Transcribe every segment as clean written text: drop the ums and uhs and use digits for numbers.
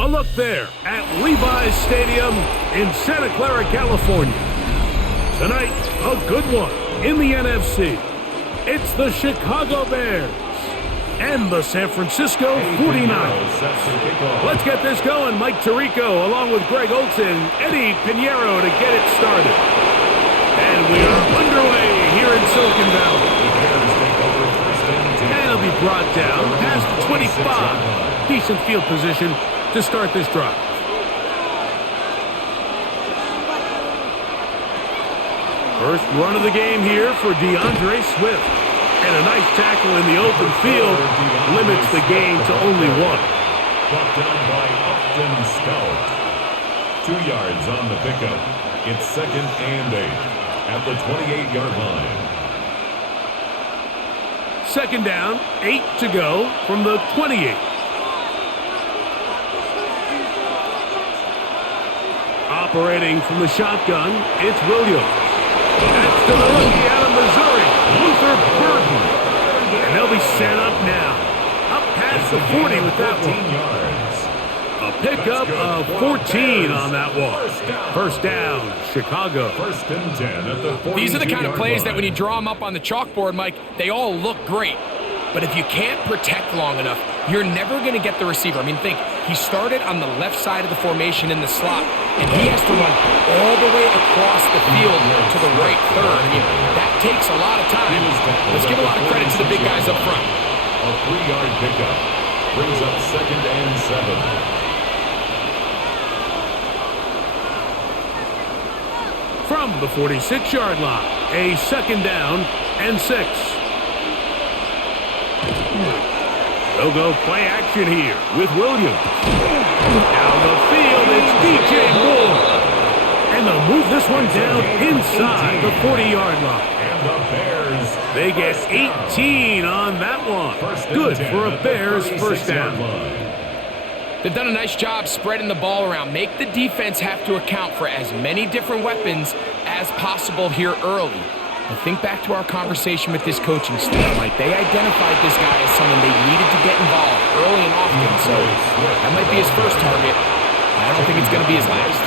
A look there at Levi's Stadium in Santa Clara, California. Tonight, a good one in the NFC. It's the Chicago Bears and the San Francisco 49ers. Let's get this going. Mike Tirico along with Greg Olson, Eddie Pinheiro to get it started. And we are underway here in Silicon Valley. And it'll be brought down past the 25. Decent field position to start this drive. First run of the game here for DeAndre Swift. And a nice tackle in the open field limits the gain to only one. Brought down by Upton Scout. 2 yards on the pickup. It's 2nd and 8 at the 28-yard line. 2nd down, 8 to go from the 28. Operating from the shotgun, it's Williams. That's to the rookie out of Missouri, Luther Burden. And they'll be set up now. Up past the 40 with that one. A pickup of 14 on that one. First down, Chicago. 1st and 10 at the 42-yard line. These are the kind of plays that when you draw them up on the chalkboard, Mike, they all look great. But if you can't protect long enough, you're never going to get the receiver. I mean, think, he started on the left side of the formation in the slot, and he has to run all the way across the field to the right third. I mean, that takes a lot of time. Let's give a lot of credit to the big guys up front. A 3-yard pickup brings up 2nd and 7. From the 46-yard line, a 2nd down and 6. They'll go play action here with Williams. Down the field, it's DJ Moore. And they'll move this one down inside the 40-yard line. And the Bears, they get 18 on that one. Good for a Bears first down. They've done a nice job spreading the ball around. Make the defense have to account for as many different weapons as possible here early. And think back to our conversation with this coaching staff, Mike. They identified this guy as someone they needed to get involved early and often, so that might be his first target. I don't think it's going to be his last.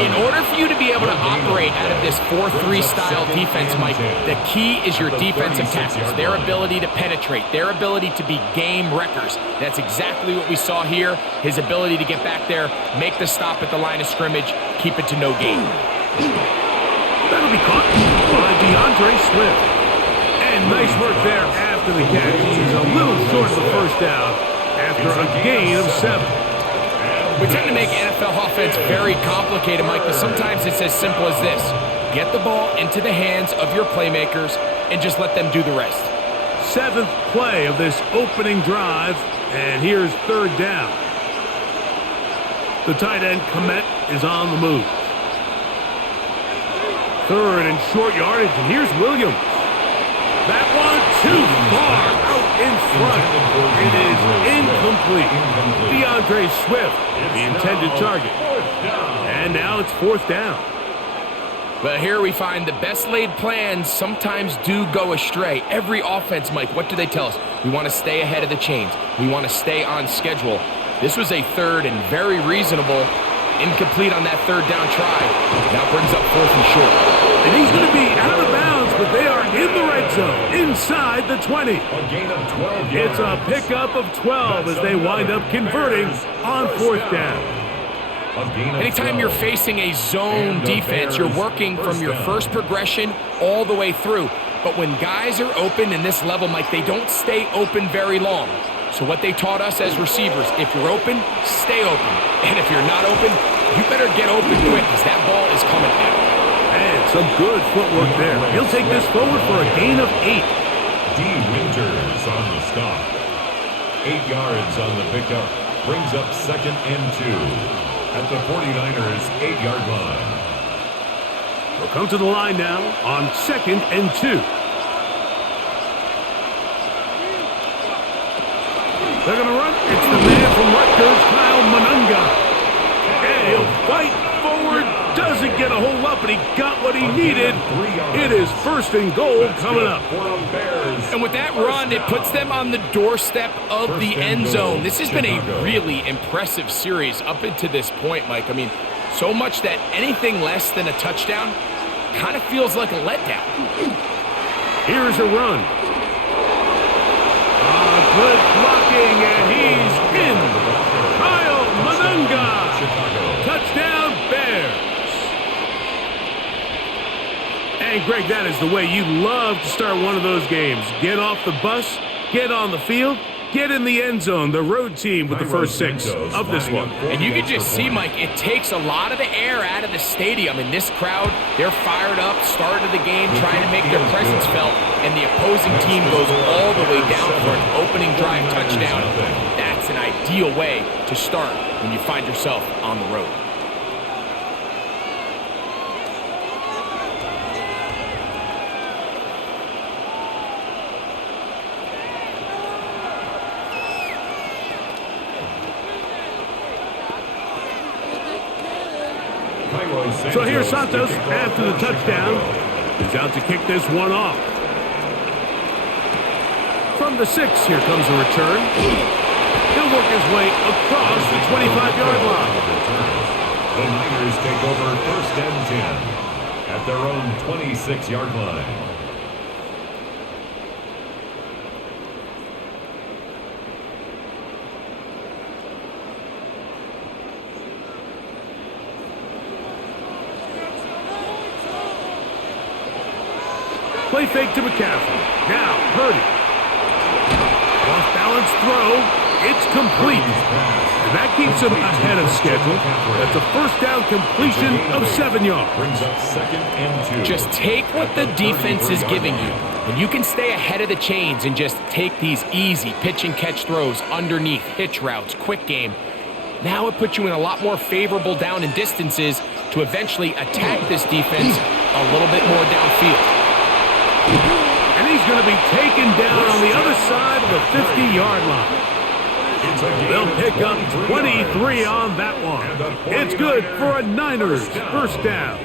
In order for you to be able to operate out of this 4-3 style defense, Mike, the key is your defensive tackles, their ability to penetrate, their ability to be game wreckers. That's exactly what we saw here, his ability to get back there, make the stop at the line of scrimmage, keep it to no gain. That'll be caught by DeAndre Swift. And nice work there after the catch. He's a little short of the first down after a gain of 7. We tend to make NFL offense very complicated, Mike, but sometimes it's as simple as this. Get the ball into the hands of your playmakers and just let them do the rest. 7th play of this opening drive, and here's 3rd down. The tight end, Komet, is on the move. 3rd and short yardage, and here's Williams. That one too far out in front. It is incomplete. DeAndre Swift, the intended target. And now it's 4th down. Well, here we find the best laid plans sometimes do go astray. Every offense, Mike, what do they tell us? We want to stay ahead of the chains. We want to stay on schedule. This was a 3rd and very reasonable. Incomplete on that 3rd down try. Now brings up 4th and short. And he's going to be out of bounds, but they are in the red zone, inside the 20. A gain of 12 yards. It's a pickup of 12 as they wind up converting on 4th down. Anytime you're facing a zone defense, you're working from your first progression all the way through. But when guys are open in this level, Mike, they don't stay open very long. So what they taught us as receivers, if you're open, stay open. And if you're not open, you better get open quick because that ball is coming out. And some good footwork there. He'll take this forward for a gain of 8. D. Winters on the stop. 8 yards on the pickup. Brings up 2nd and 2 at the 49ers' 8-yard line. We'll come to the line now on 2nd and 2. They're going to run. It's the man from Rutgers, Kyle Monunga. And he'll fight forward. Doesn't get a hold up, but he got what what he needed. It is 1st and goal coming up. And with that run, it puts them on the doorstep of the end zone. This has been a really impressive series up until this point, Mike. I mean, so much that anything less than a touchdown kind of feels like a letdown. Here's a run. Good blocking, and he's in. Kyle Manunga. Touchdown, Bears. And Greg, that is the way you love to start one of those games. Get off the bus, get on the field, get in the end zone. The road team with the first 6 of this one. And you can just see, Mike, it takes a lot of the air out of the stadium. And this crowd, they're fired up, start of the game, trying to make their presence felt. And the opposing team goes all the way down for an opening drive touchdown. That's an ideal way to start when you find yourself on the road. So here's Santos after the touchdown. He's out to kick this one off. From the 6, here comes a return. He'll work his way across the 25-yard line. The Niners take over 1st and 10 at their own 26-yard line. Play fake to McCaffrey. Now, Purdy. Off-balance throw. It's complete. And that keeps him ahead of schedule. That's a 1st down completion of 7 yards. Brings up 2nd and 2. Just take what the defense is giving you. And you can stay ahead of the chains and just take these easy pitch-and-catch throws underneath, hitch routes, quick game. Now it puts you in a lot more favorable down and distances to eventually attack this defense a little bit more downfield. And he's going to be taken down on the other side of the 50-yard line. They'll pick up 23 on that one. It's good for a Niners 1st down.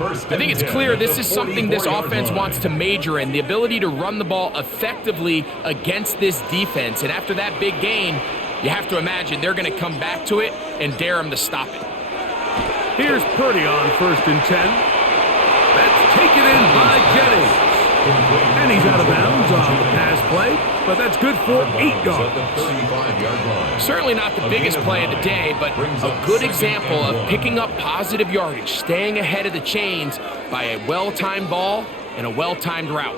I think it's clear this is something this offense wants to major in, the ability to run the ball effectively against this defense. And after that big gain, you have to imagine they're going to come back to it and dare them to stop it. Here's Purdy on 1st and 10. That's taken in by Jennings. And he's out of bounds on the pass play, but that's good for 8 yards. Certainly not the biggest play of the day, but a good example of picking up positive yardage, staying ahead of the chains by a well-timed ball and a well-timed route.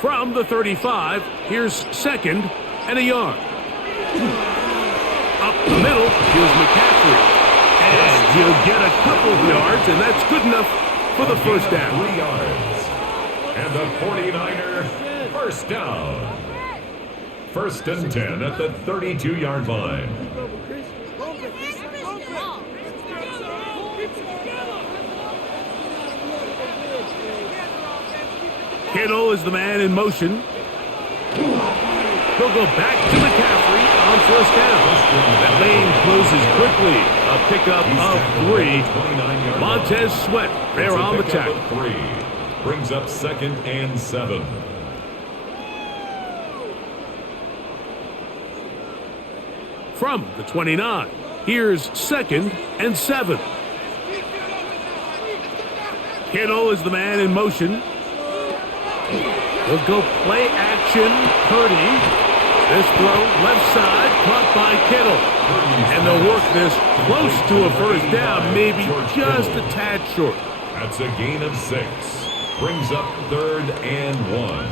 From the 35, here's 2nd and a yard. Up the middle, here's McCaffrey. And he'll get a couple of yards, and that's good enough for the 1st down. 3 yards. And the 49er 1st down. 1st and 10 at the 32-yard line. Kittle is the man in motion. He'll go back to McCaffrey on 1st down. That lane closes quickly. A pickup of 3. Montez Sweat there on the tackle. 3. Brings up 2nd and 7. From the 29, here's 2nd and 7. Kittle is the man in motion. He'll go play action. Purdy. This throw left side caught by Kittle. And they'll work this close to a 1st down, maybe just a tad short. That's a gain of 6. Brings up 3rd and 1.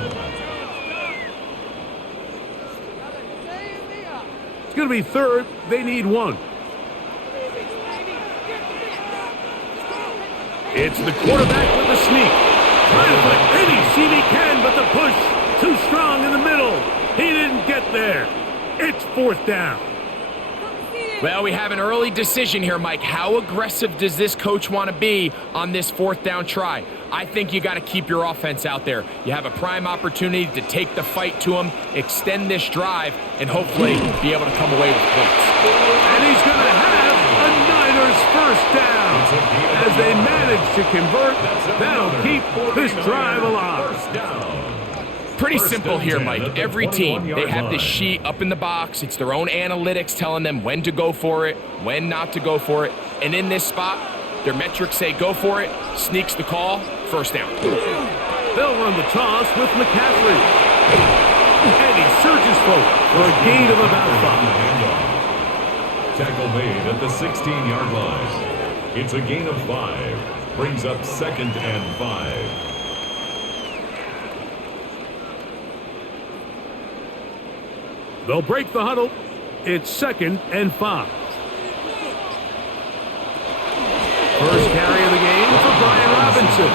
It's going to be 3rd. They need 1. It's the quarterback with the sneak. Trying to put any seam he can, but the push too strong in the middle. He didn't get there. It's 4th down. Well, we have an early decision here, Mike. How aggressive does this coach want to be on this 4th down try? I think you got to keep your offense out there. You have a prime opportunity to take the fight to him, extend this drive, and hopefully be able to come away with points. And he's going to have a Niners 1st down as they manage to convert, that'll keep this drive alive. First down. Pretty simple here, Mike. Every team, they have this sheet up in the box. It's their own analytics telling them when to go for it, when not to go for it. And in this spot, their metrics say go for it, sneaks the call, first down. They'll run the toss with McCaffrey. And he surges forward for a gain of about 5. Tackle made at the 16-yard line. It's a gain of 5. Brings up 2nd and 5. They'll break the huddle. It's 2nd and 5. First carry of the game for Brian Robinson.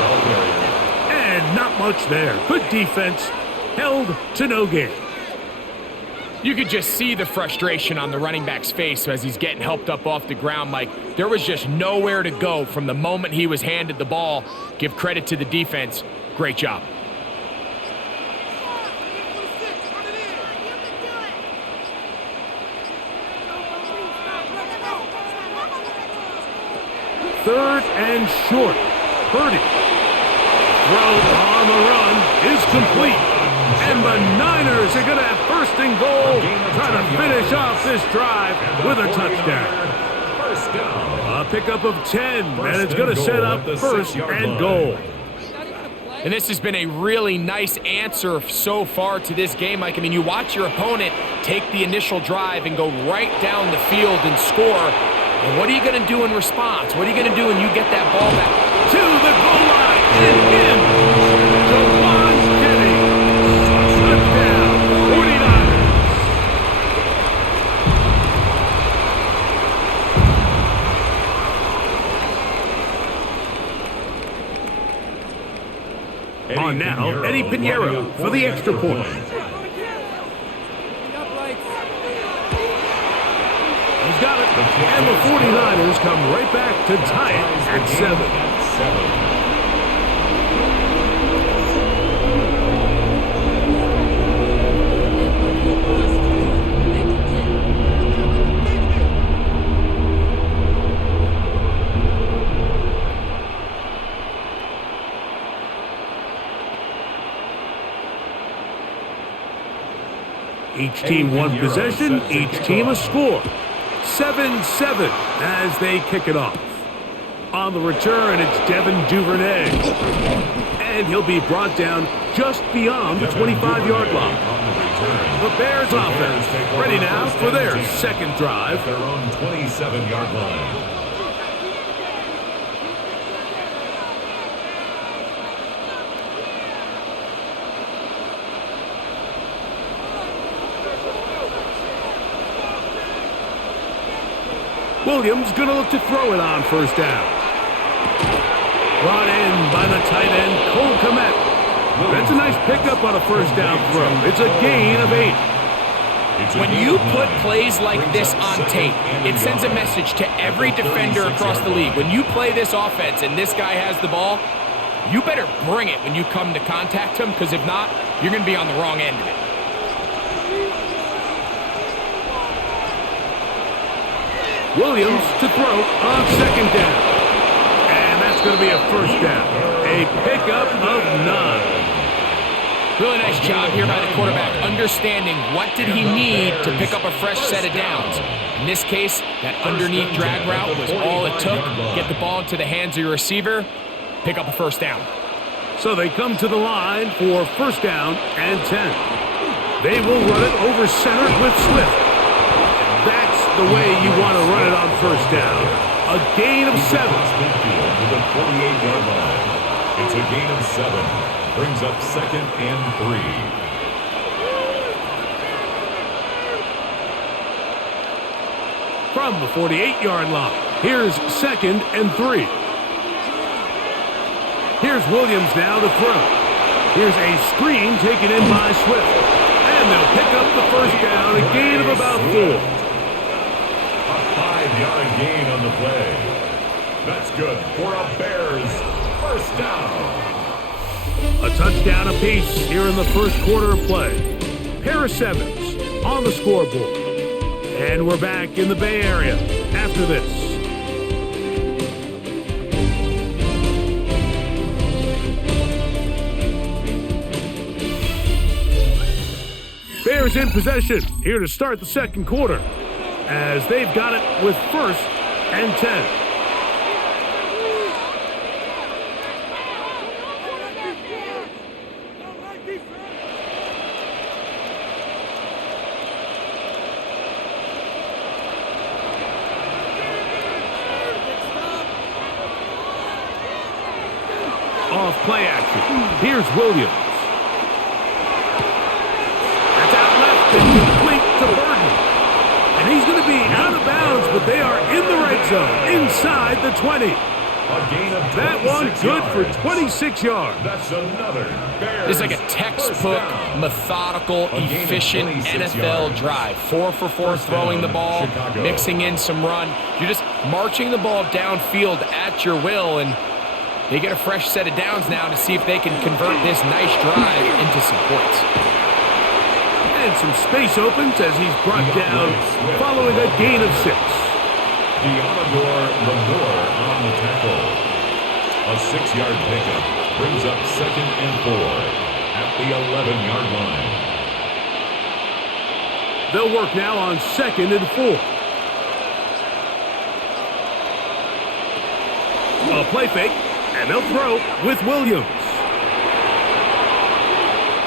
And not much there. Good defense. Held to no gain. You could just see the frustration on the running back's face as he's getting helped up off the ground, Mike. There was just nowhere to go from the moment he was handed the ball. Give credit to the defense. Great job. Third and short. Purdy. Throw on the run is complete. And the Niners are going to have first and goal, trying to finish off this drive with a touchdown. First down. A pickup of 10, and it's going to set up first and goal. And this has been a really nice answer so far to this game, Mike. I mean, you watch your opponent take the initial drive and go right down the field and score. And what are you going to do in response? What are you going to do when you get that ball back? To the goal line and in. Jawan Jennings. Touchdown, 49ers. On now, Eddie Pinheiro for the extra point. He's got it, and the 49ers come right back to tie it at 7. Each team one possession, each team a score. 7-7 as they kick it off. On the return, it's Devin Duvernay. And he'll be brought down just beyond the 25-yard line. The Bears offense ready now for their second drive. Their own 27-yard line. Williams going to look to throw it on first down. Brought in by the tight end, Cole Kmet. That's a nice pickup on a first down throw. It's a gain of 8. When you put plays like this on tape, it sends a message to every defender across the league. When you play this offense and this guy has the ball, you better bring it when you come to contact him, because if not, you're going to be on the wrong end of it. Williams to throw on second down. And that's going to be a first down. A pickup of 9. Really nice job here by the quarterback, understanding what did he need to pick up a fresh set of downs. In this case, that underneath drag route was all it took. Get the ball into the hands of your receiver, pick up a first down. So they come to the line for first down and 10. They will run it over center with Swift. That's the way you want to run it on first down. A gain of 7. To the 48-yard line. It's a gain of 7. Brings up second and 3. From the 48-yard line, here's second and 3. Here's Williams now to throw. Here's a screen taken in by Swift. And they'll pick up the first down, a gain of about 4. A 5-yard gain on the play. That's good for a Bears first down. A touchdown apiece here in the first quarter of play. Paris Evans on the scoreboard. And we're back in the Bay Area after this. Bears in possession here to start the second quarter as they've got it with 1st and 10. Off play action. Here's Williams. That's out left and complete to Burton. And he's going to be out of bounds, but they are in the red zone, inside the 20. A gain of 26 That one good yards. for 26 yards. That's another Bears. This is like a textbook, methodical, A gain of efficient 26 NFL yards. drive. 4 for 4 First throwing the down, ball, Chicago. mixing in some run. You're just marching the ball downfield at your will, and they get a fresh set of downs now to see if they can convert this nice drive into some points. And some space opens as he's brought down following a gain of 6. Deontay Lamore on the tackle. A 6-yard pickup brings up 2nd and 4 at the 11-yard line. They'll work now on 2nd and 4. A play fake, and they'll throw with Williams.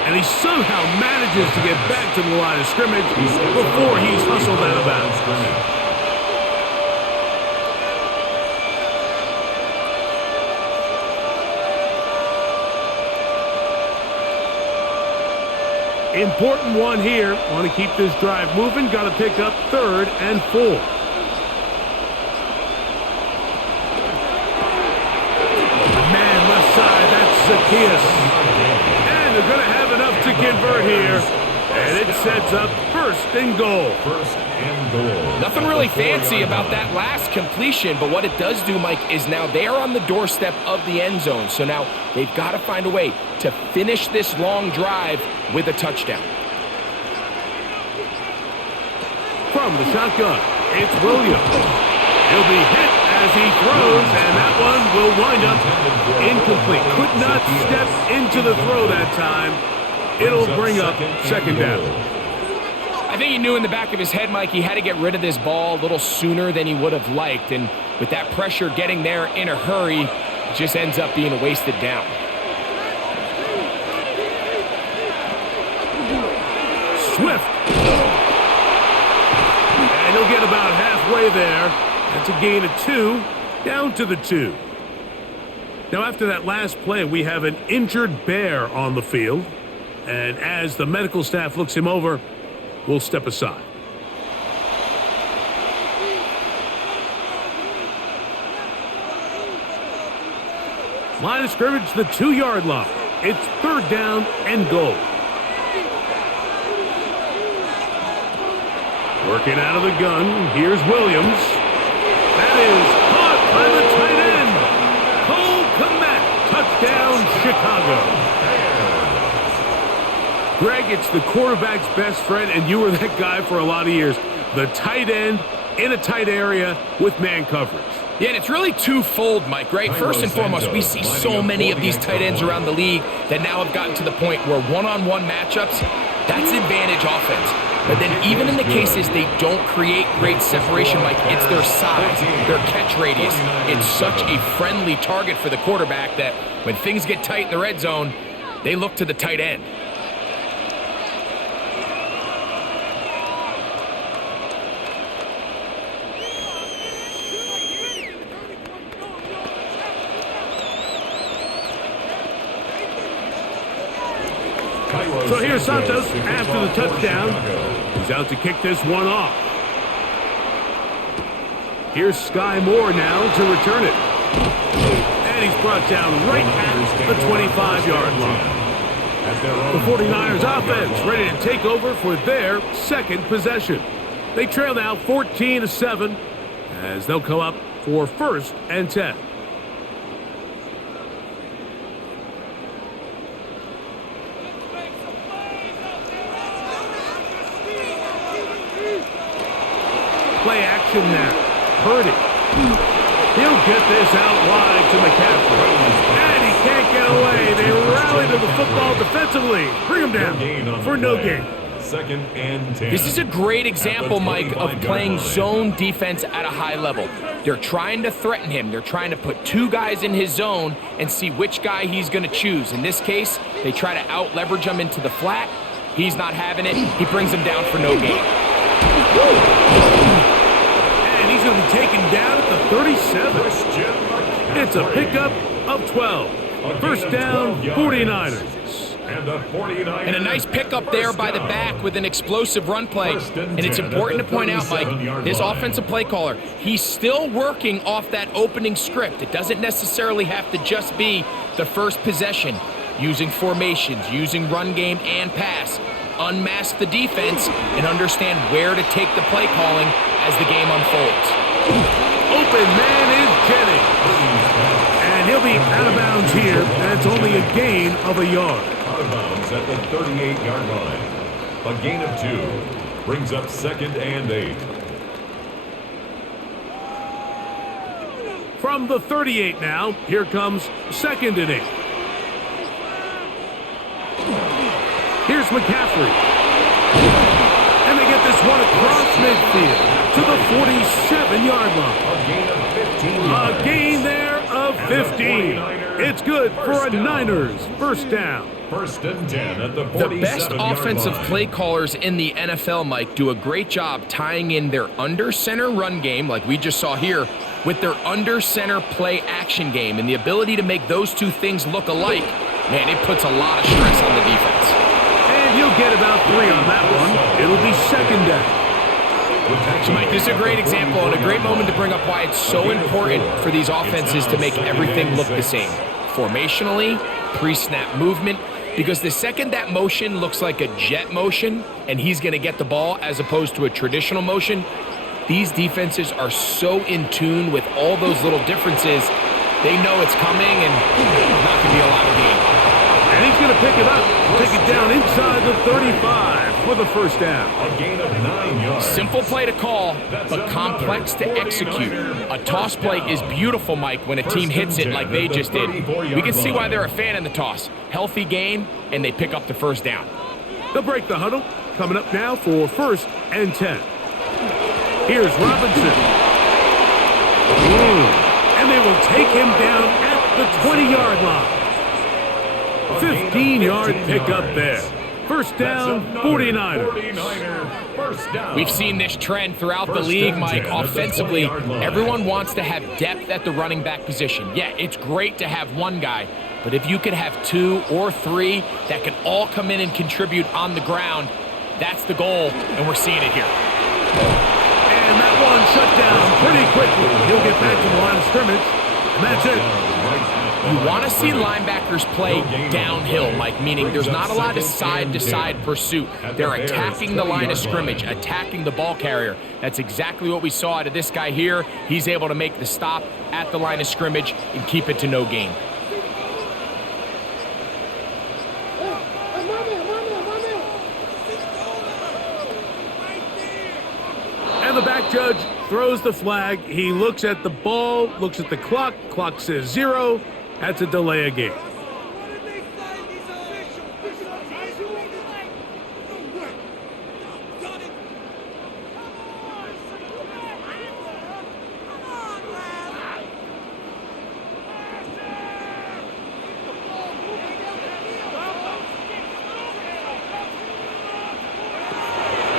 And he somehow manages to get back to the line of scrimmage before he's hustled out of bounds. Important one here. Want to keep this drive moving. Got to pick up 3rd and 4. Man left side. That's Zacchaeus. And they're going to have enough to convert here. And it sets up 1st and goal. 1st and goal. Nothing really fancy about that last completion, but what it does do, Mike, is now they are on the doorstep of the end zone. So now they've got to find a way to finish this long drive with a touchdown. From the shotgun, it's Williams. He'll be hit as he throws, and that one will wind up incomplete. Could not step into the throw that time. It'll bring up 2nd down. I think he knew in the back of his head, Mike, he had to get rid of this ball a little sooner than he would have liked. And with that pressure getting there in a hurry, it just ends up being a wasted down. Swift. And he'll get about halfway there. That's a gain of 2, down to the 2. Now, after that last play, we have an injured Bear on the field. And as the medical staff looks him over, we'll step aside. Line of scrimmage, the 2-yard line. It's 3rd down and goal. Working out of the gun, here's Williams. That is caught by the tight end. Cole Kmet, touchdown Chicago. Greg, it's the quarterback's best friend, and you were that guy for a lot of years. The tight end in a tight area with man coverage. Yeah, and it's really twofold, Mike, right? First and foremost, we see so many of these tight ends around the league that now have gotten to the point where one-on-one matchups, that's advantage offense. But then even in the cases they don't create great separation, Mike, it's their size, their catch radius. It's such a friendly target for the quarterback that when things get tight in the red zone, they look to the tight end. So here's Santos after the touchdown. He's out to kick this one off. Here's Sky Moore now to return it. And he's brought down right at the 25-yard line. The 49ers offense ready to take over for their 2nd possession. They trail now 14-7 as they'll come up for 1st and 10. Play action now. Purdy. He'll get this out wide to McCaffrey. And he can't get away. They rally to the football defensively. Bring him down for no gain. second and 10. This is a great example, Mike, of 25-yard playing line. zone defense at a high level. They're trying to threaten him. They're trying to put two guys in his zone and see which guy he's going to choose. In this case, they try to out-leverage him into the flat. He's not having it. He brings him down for no gain. And he's going to be taken down at the 37. It's a pickup of 12. First down, 49ers. And a nice pickup there by the back with an explosive run play. And it's important to point out, Mike, this offensive play caller, he's still working off that opening script. It doesn't necessarily have to just be the first possession. Using formations, using run game and pass. Unmask the defense and understand where to take the play calling as the game unfolds. Open man is Jennings. And he'll be out of bounds here. That's only a gain of a yard. Out of bounds at the 38-yard line. A gain of 2 brings up second and 8. From the 38 now, here comes second and 8. Here's McCaffrey. And they get this one across midfield to the 47-yard line. A gain of 15. A gain there of 15. It's good for a Niners first down. First and 10 at the 47-yard line. The best offensive play callers in the NFL, Mike, do a great job tying in their under-center run game, like we just saw here, with their under-center play action game. And the ability to make those two things look alike, man, it puts a lot of stress on the defense. And he'll get about 3 on that one. It'll be second down. So, Mike, this is a great example and a great moment to bring up why it's so important for these offenses to make everything look the same. Formationally, pre-snap movement, because the second that motion looks like a jet motion and he's going to get the ball as opposed to a traditional motion, these defenses are so in tune with all those little differences, they know it's coming and there's not going to be a lot of gain. And he's going to pick it up, take it down inside the 35 for the first down. A gain of 9 yards. Simple play to call, but complex to execute. A toss play is beautiful, Mike, when a team hits it like they just did. We can see why they're a fan in the toss. Healthy game, and they pick up the first down. They'll break the huddle. Coming up now for first and 10. Here's Robinson. And they will take him down at the 20-yard line. 15-yard pickup there. First down, 49ers. We've seen this trend throughout the league, Mike. Offensively, everyone wants to have depth at the running back position. Yeah, it's great to have one guy, but if you could have 2 or 3 that can all come in and contribute on the ground, that's the goal, and we're seeing it here. And that one shut down pretty quickly. He'll get back to the line of scrimmage, and that's it. You want to see linebackers play downhill, Mike, meaning there's not a lot of side-to-side pursuit. They're attacking the line of scrimmage, attacking the ball carrier. That's exactly what we saw out of this guy here. He's able to make the stop at the line of scrimmage and keep it to no gain. And the back judge throws the flag. He looks at the ball, looks at the clock. Clock says 0. That's a delay of game.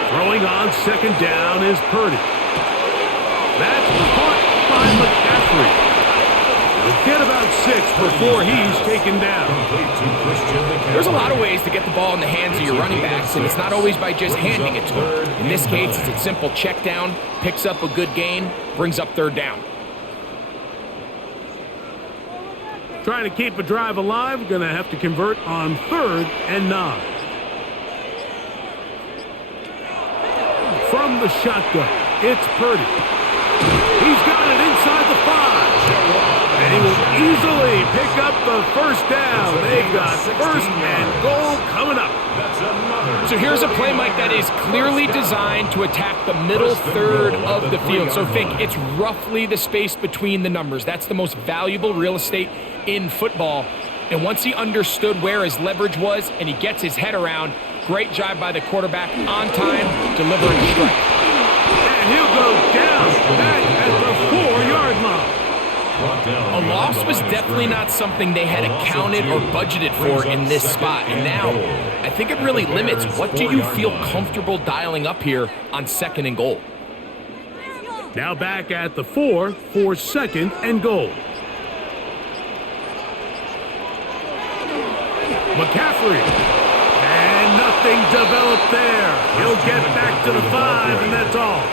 Throwing on second down is Purdy. That's caught by McCaffrey. He'll get about 6 before he's taken down. There's a lot of ways to get the ball in the hands of your running backs, and it's not always by just handing it to them. In this case, it's a simple check down, picks up a good gain, brings up third down. Trying to keep a drive alive, going to have to convert on 3rd and 9. From the shotgun, it's Purdy. He's got it inside the 5. And he will easily pick up the first down. They've got first and goal coming up. So here's a play, Mike, that is clearly designed to attack the middle third of the field. So think it's roughly the space between the numbers. That's the most valuable real estate in football. And once he understood where his leverage was and he gets his head around, Great job by the quarterback on time, delivering a strike. And he'll go down back at the 4-yard line. A loss was definitely not something they had accounted or budgeted for in this spot. And now, I think it really limits what do you feel comfortable dialing up here on 2nd and goal. Now back at the 4 for 2nd and goal. McCaffrey. And nothing developed there. He'll get back to the 5, and that's all.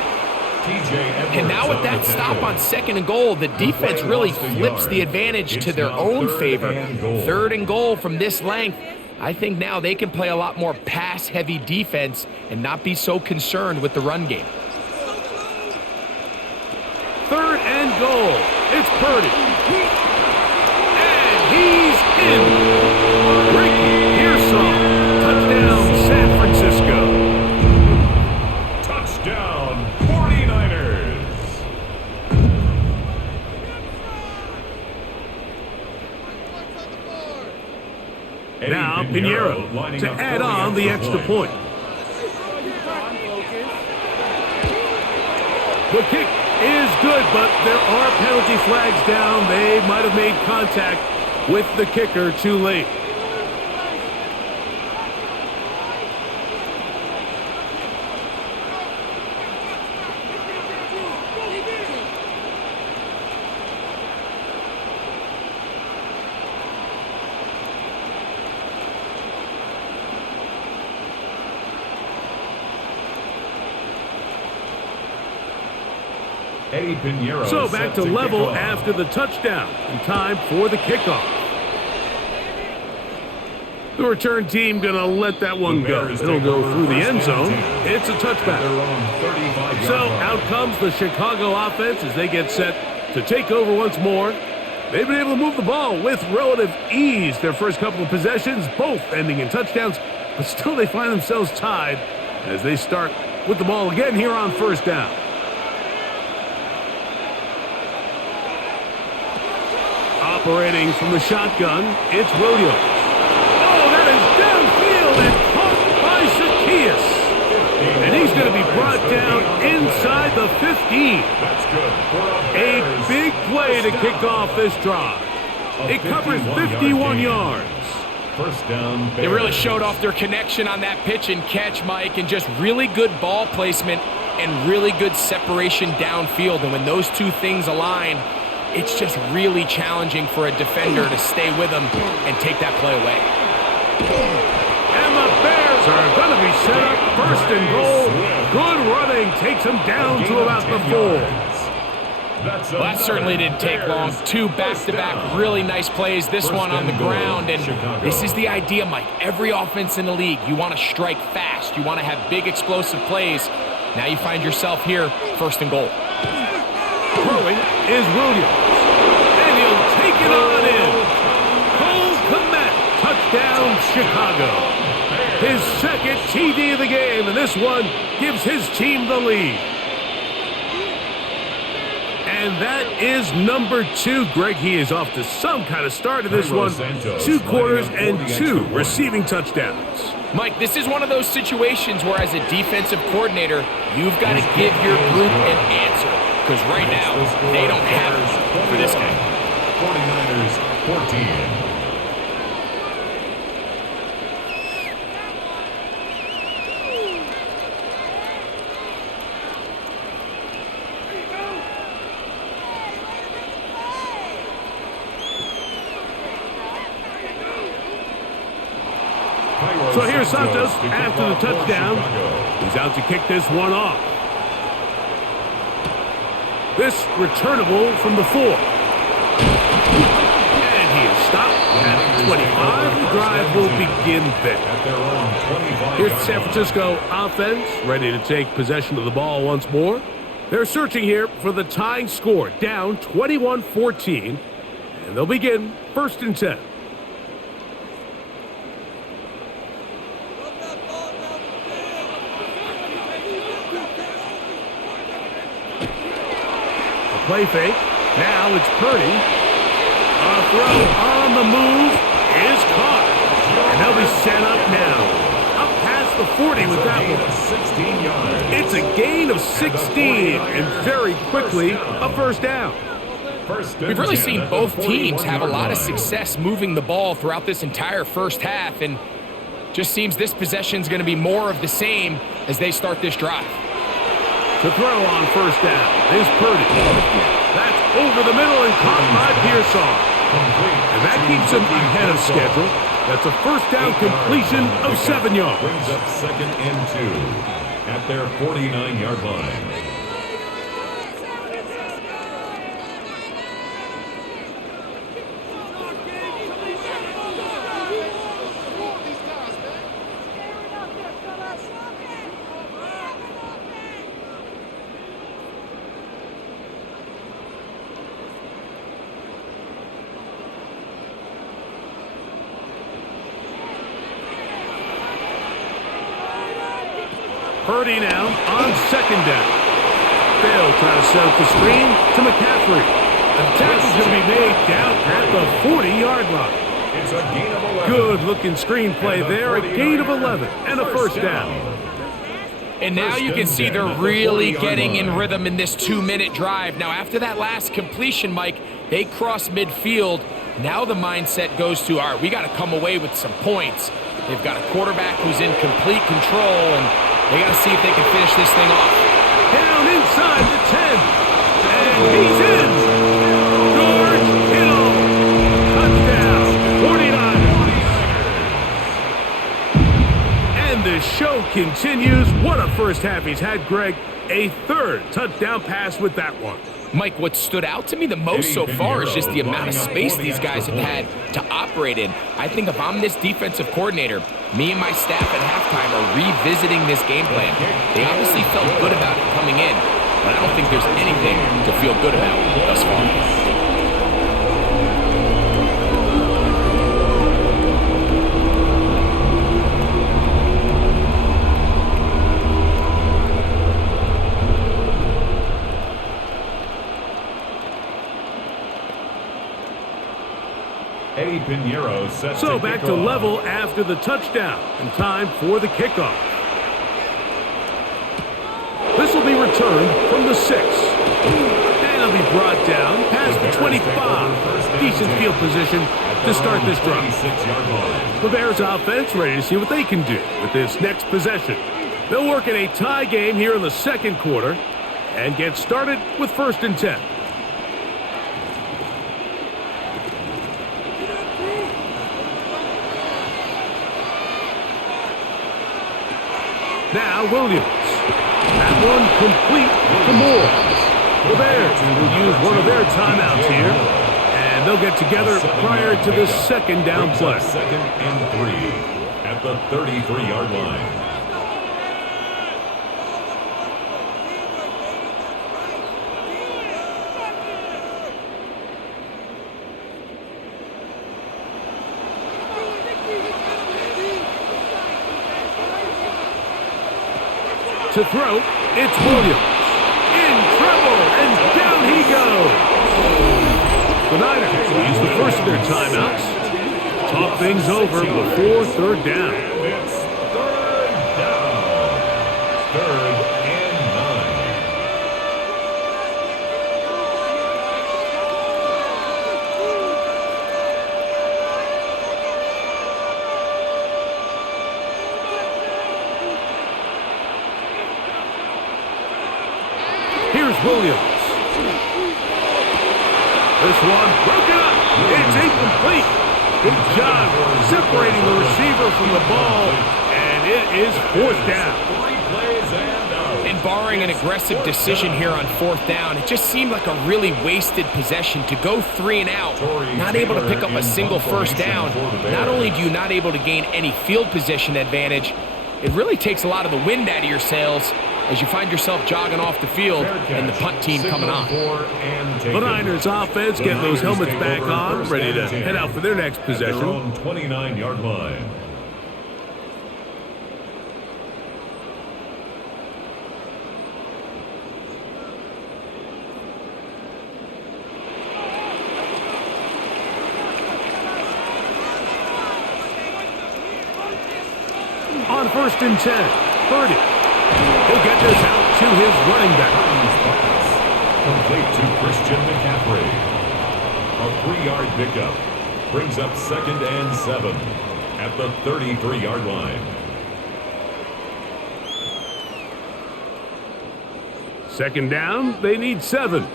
And now with that stop on 2nd and goal, the defense really flips the advantage to their own favor. 3rd and goal from this length. I think now they can play a lot more pass-heavy defense and not be so concerned with the run game. 3rd and goal. It's Purdy. And he's in. Ricky Pearsall. Touchdown, San Francisco. Touchdown, 49ers. Now Pinheiro to add on the extra point. The kick is good, but there are penalty flags down. They might have made contact with the kicker too late. So back to level after the touchdown, and time for the kickoff. The return team going to let that one go. It'll go through the end zone. It's a touchback. So out comes the Chicago offense as they get set to take over once more. They've been able to move the ball with relative ease their first couple of possessions, both ending in touchdowns, but still they find themselves tied as they start with the ball again here on 1st down. Operating from the shotgun, it's Williams. Oh, that is downfield and caught by Zacchaeus. And he's going to be brought down inside the 15. A big play to kick off this drive. It covers 51 yards. First down. They really showed off their connection on that pitch and catch, Mike, and just really good ball placement and really good separation downfield. And when those two things align, it's just really challenging for a defender to stay with them and take that play away. And the Bears are going to be set up 1st and goal. Good running takes them down to about the 4. Well, that certainly didn't take long. 2 back-to-back really nice plays, this one on the ground. And this is the idea, Mike. Every offense in the league, you want to strike fast. You want to have big explosive plays. Now you find yourself here, 1st and goal. Throwing is Williams. And he'll take it on in. Cole Kmet, touchdown Chicago. His 2nd TD of the game, and this one gives his team the lead. And that is number 2. Greg, he is off to some kind of start of this one. 2 quarters and 2 receiving touchdowns. Mike, this is one of those situations where as a defensive coordinator, you've got to give your group an answer. Because right now, they don't have it for this game. 49ers 14. So here's Santos after the touchdown. He's out to kick this one off. This returnable from the 4. And he is stopped at 25. The drive will begin there. Here's the San Francisco offense, ready to take possession of the ball once more. They're searching here for the tying score, down 21-14. And they'll begin 1st and 10. Play fake. Now it's Purdy. A throw on the move is caught. And they'll be set up now. Up past 40 with that Gain one. of 16 yards. It's a gain of 16, and very quickly, a first down. We've really seen both teams have a lot of success moving the ball throughout this entire first half, and just seems this possession's going to be more of the same as they start this drive. To throw on first down is Purdy. That's over the middle and caught by Pearsall. And that keeps him ahead of schedule. That's a first down completion of 7 yards. Brings up 2nd and 2 at their 49-yard line. Purdy now on second down. They'll try to set up the screen to McCaffrey. The tackle's going to be made down at the 40-yard line. It's a gain of 11. Good-looking screenplay there, a gain of 11 and a first down. And now you can see they're really getting in rhythm in this 2-minute drive. Now, after that last completion, Mike, they cross midfield. Now the mindset goes to, all right, we got to come away with some points. They've got a quarterback who's in complete control, and they got to see if they can finish this thing off. Down inside the 10. And he's in. George Kittle. Touchdown. 49ers. And the show continues. What a first half he's had, Greg. A third touchdown pass with that one. Mike, what stood out to me the most so far is just the amount of space these guys have had to operate in. I think if I'm this defensive coordinator, me and my staff at halftime are revisiting this game plan. They obviously felt good about it coming in, but I don't think there's anything to feel good about thus far. Eddie Pinheiro sets So back to level after the touchdown, and time for the kickoff. This will be returned from the 6. And it'll be brought down past the 25. Decent field position to start this drive. The Bears offense ready to see what they can do with this next possession. They'll work in a tie game here in the second quarter and get started with 1st and 10. Now Williams. That one complete to Moore. The Bears will use one of their timeouts here, and they'll get together prior to this second down play. 2nd and 3 at the 33-yard line. To throw, it's Williams. In trouble, and down he goes. The Niners will use the first of their timeouts. Talk things over before 3rd down. It's 3rd down. 3rd and 9. Here's Williams. This one broken up. It's incomplete. Good job separating the receiver from the ball, and it is 4th down. 3 plays and out. And barring an aggressive decision here on 4th down, it just seemed like a really wasted possession to go 3 and out, not able to pick up a single first down. Not only do you not able to gain any field position advantage, it really takes a lot of the wind out of your sails as you find yourself jogging off the field and the punt team coming on. The Niners offense getting those helmets back on, ready to head out for their next possession. Their own 29-yard line. On 1st and 10, Purdy. He'll get this out to his running back. Complete to Christian McCaffrey. A 3-yard pickup brings up 2nd and 7 at the 33-yard line. Second down, they need 7.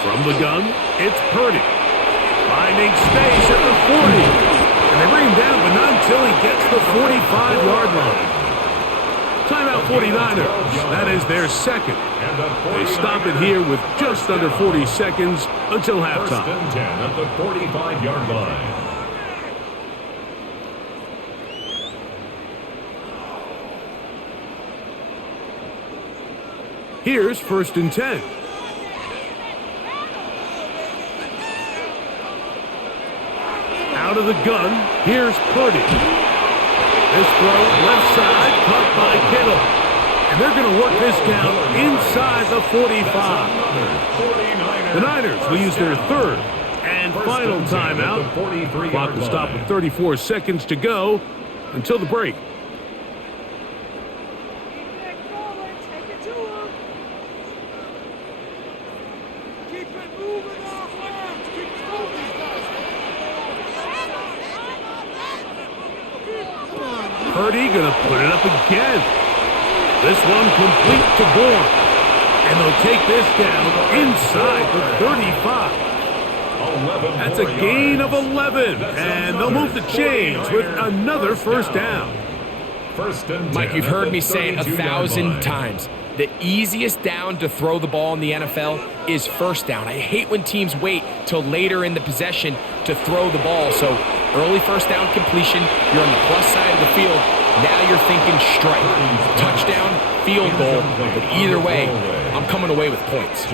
From the gun, it's Purdy. Finding space at the 40. And they bring him down, but not until he gets the 45-yard line. Timeout 49ers. That is their second. They stop it here with just under 40 seconds until halftime. 1st and 10 at the 45-yard line. Here's 1st and 10. Out of the gun, here's Purdy. This throw left side, caught by Kittle. And they're going to work this down inside the 45. The Niners will use their third and final timeout. Clock will stop with 34 seconds to go until the break. Purdy going to put it up again. This one complete to Bourne. And they'll take this down inside the 35. That's a gain of 11. And they'll move the chains with another first down. Mike, you've heard me say it 1,000 times. The easiest down to throw the ball in the NFL is first down. I hate when teams wait till later in the possession to throw the ball. So early first down completion, you're on the plus side of the field. Now you're thinking strike, touchdown, field goal. But either way, I'm coming away with points.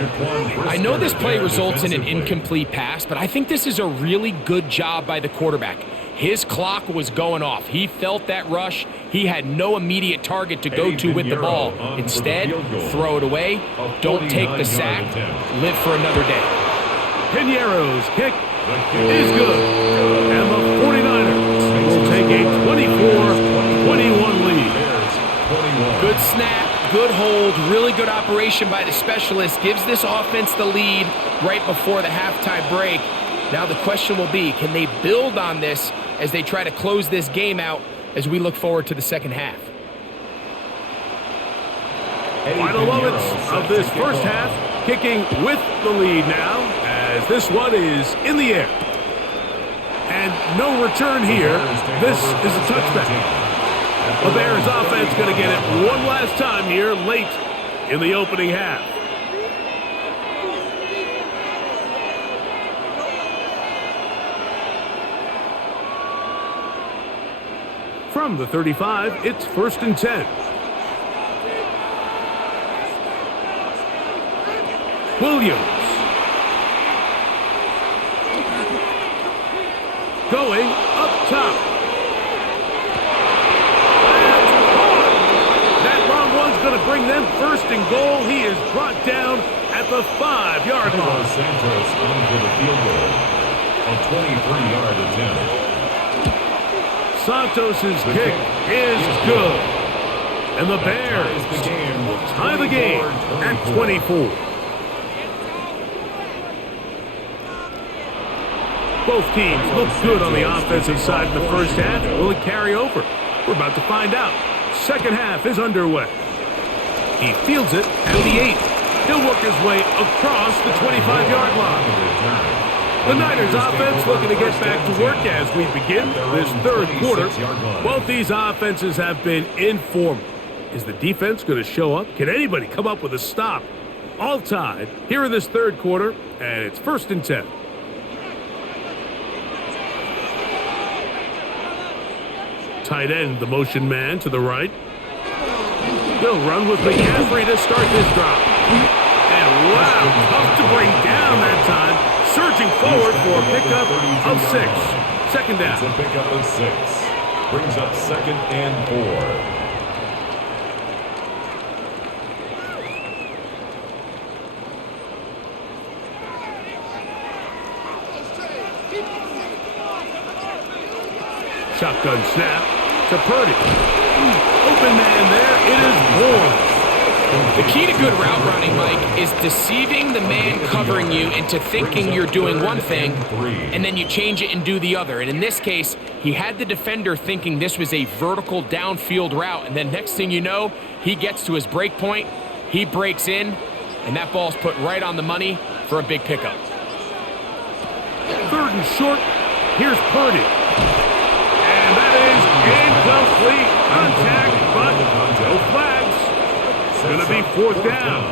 I know this play results in an incomplete pass, but I think this is a really good job by the quarterback. His clock was going off. He felt that rush. He had no immediate target to go to with the ball. Instead, throw it away. Don't take the sack. Live for another day. Piñeiro's kick is good. And the 49ers will take a 24-21 lead. Good snap, good hold, really good operation by the specialist. Gives this offense the lead right before the halftime break. Now the question will be, can they build on this as they try to close this game out as we look forward to the second half? Final moments of this first half, kicking with the lead now as this one is in the air. And no return here. This is a touchback. The Bears offense going to get it one last time here late in the opening half. From the 35, it's 1st and 10. Williams. Going up top. That's caught. That long one's going to bring them 1st and goal. He is brought down at the 5-yard line. Santos on for the field goal. A 23-yard attempt. Santos' kick is good. And the Bears tie the game at 24. Both teams look good on the offensive side in the first half. Will it carry over? We're about to find out. Second half is underway. He fields it at the 8. He'll work his way across the 25-yard line. The Niners offense looking to get back to work as we begin this third quarter. Both these offenses have been informal. Is the defense going to show up? Can anybody come up with a stop? All tied here in this third quarter, and it's 1st and 10. Tight end, the motion man to the right. They'll run with McCaffrey to start this drive. And wow, tough to bring down that time. Surging forward for a pickup of 6. Second down. It's a pickup of 6. Brings up 2nd and 4. Shotgun snap to Purdy. Open man there. It is Bourne. The key to good route running, Mike, is deceiving the man covering you into thinking you're doing one thing, and then you change it and do the other. And in this case, he had the defender thinking this was a vertical downfield route, and then next thing you know, he gets to his break point, he breaks in, and that ball's put right on the money for a big pickup. 3rd and short. Here's Purdy. And that is incomplete. Contact, but no flags. It's going to be 4th down.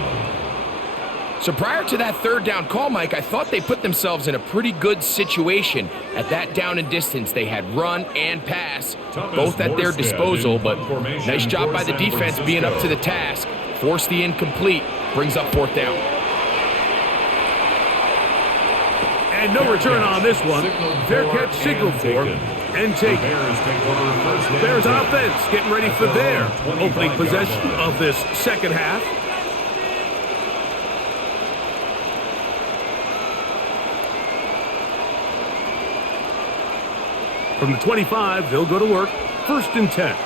So prior to that 3rd down call, Mike, I thought they put themselves in a pretty good situation. At that down and distance, they had run and pass, both at their disposal, but nice job by the defense being up to the task. Force the incomplete, brings up 4th down. And no return on this one. Fair catch signal for and take it. Bears offense getting ready for their opening possession of this second half. From the 25, they'll go to work. 1st and 10.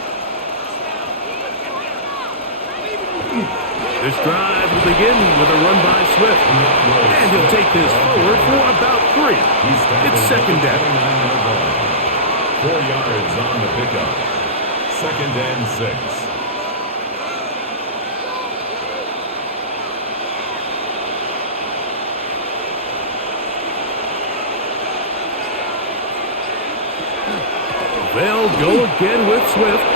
This drive will begin with a run by Swift. And he'll take this forward for about 3. It's 2nd down. 4 yards on the pickup. 2nd and 6. They'll go again with Swift.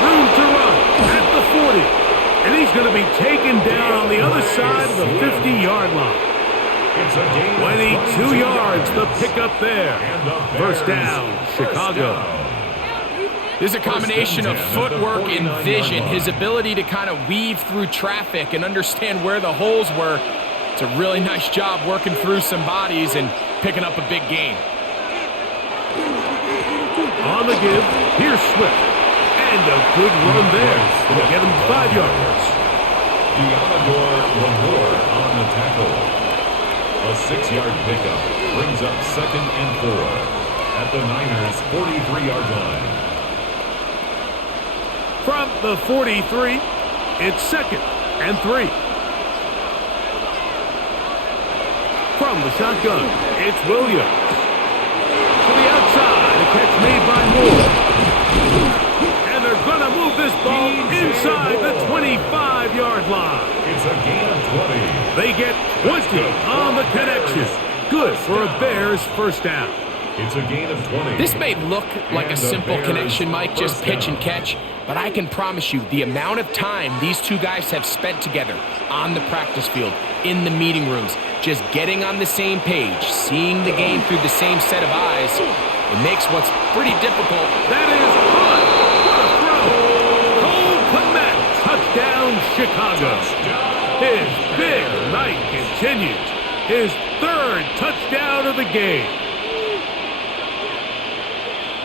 Room to run at the 40. And he's going to be taken down on the other side of the 50-yard line. 22 yards, the pickup there. 1st down, Chicago. There's a combination of footwork and vision, his ability to kind of weave through traffic and understand where the holes were. It's a really nice job working through some bodies and picking up a big gain. On the give, here's Swift. And a good run there. Will get him 5 yards. Lamore on the tackle. A 6-yard pickup brings up 2nd and 4 at the Niners' 43-yard line. From the 43, it's 2nd and 3. From the shotgun, it's Williams. To the outside, a catch made by Moore. And they're going to move this ball inside the 25-yard line. It's a gain of 20. They get 20 on the connection. Good for a Bears 1st down. It's a gain of 20. This may look like a simple connection, Mike, just pitch and catch, but I can promise you the amount of time these two guys have spent together on the practice field, in the meeting rooms, just getting on the same page, seeing the game through the same set of eyes, it makes what's pretty difficult. That is good. What a throw. Cole Kmet, touchdown Chicago. His big night continues. His 3rd touchdown of the game.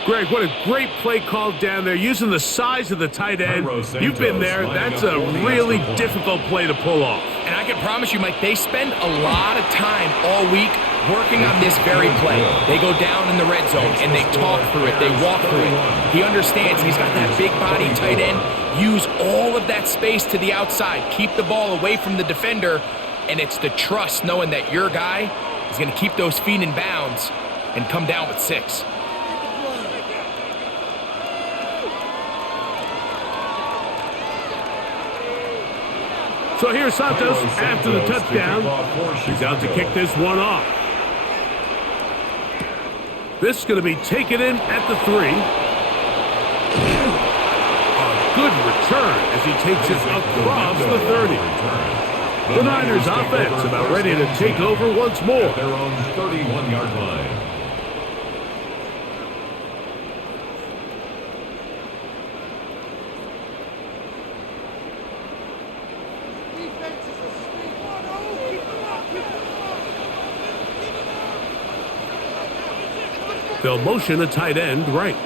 Greg, what a great play call down there, using the size of the tight end. You've been there. That's a really difficult play to pull off. And I can promise you, Mike, they spend a lot of time all week working on this very play. They go down in the red zone, and they talk through it. They walk through it. He understands he's got that big body tight end. Use all of that space to the outside. Keep the ball away from the defender, and it's the trust knowing that your guy is going to keep those feet in bounds and come down with 6. So here's Santos after the touchdown. He's out to kick this one off. This is going to be taken in at the 3. A good return as he takes it across the 30. The Niners offense about ready to take over once more. At their own 31-yard line. They'll motion a tight end right.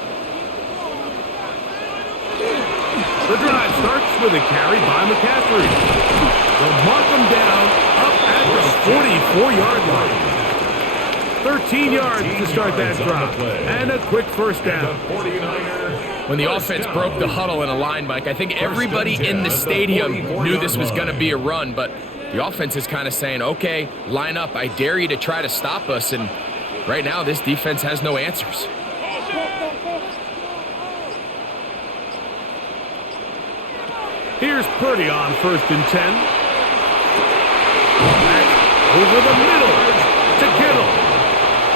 The drive starts with a carry by McCaffrey. They'll mark him down up at the 44-yard line. 13 yards to start that drive. And a quick first down. When the offense broke the huddle in a line, Mike, I think everybody in the stadium knew this was going to be a run, but the offense is kind of saying, okay, line up. I dare you to try to stop us. And right now, this defense has no answers. Here's Purdy on 1st and 10. Over the middle to Kittle.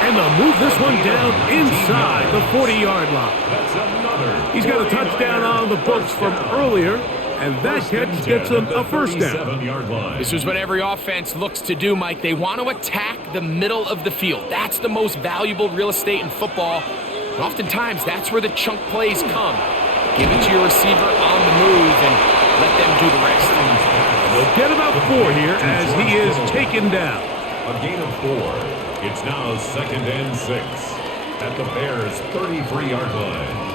And they'll move this one down inside the 40-yard line. He's got a touchdown on the books from earlier, and that catch gets him a first down. This is what every offense looks to do, Mike. They want to attack the middle of the field. That's the most valuable real estate in football. And oftentimes, that's where the chunk plays come. Give it to your receiver on the move and let them do the rest. They'll get about 4 here as he is taken down. A gain of 4. It's now 2nd and 6 at the Bears' 33-yard line.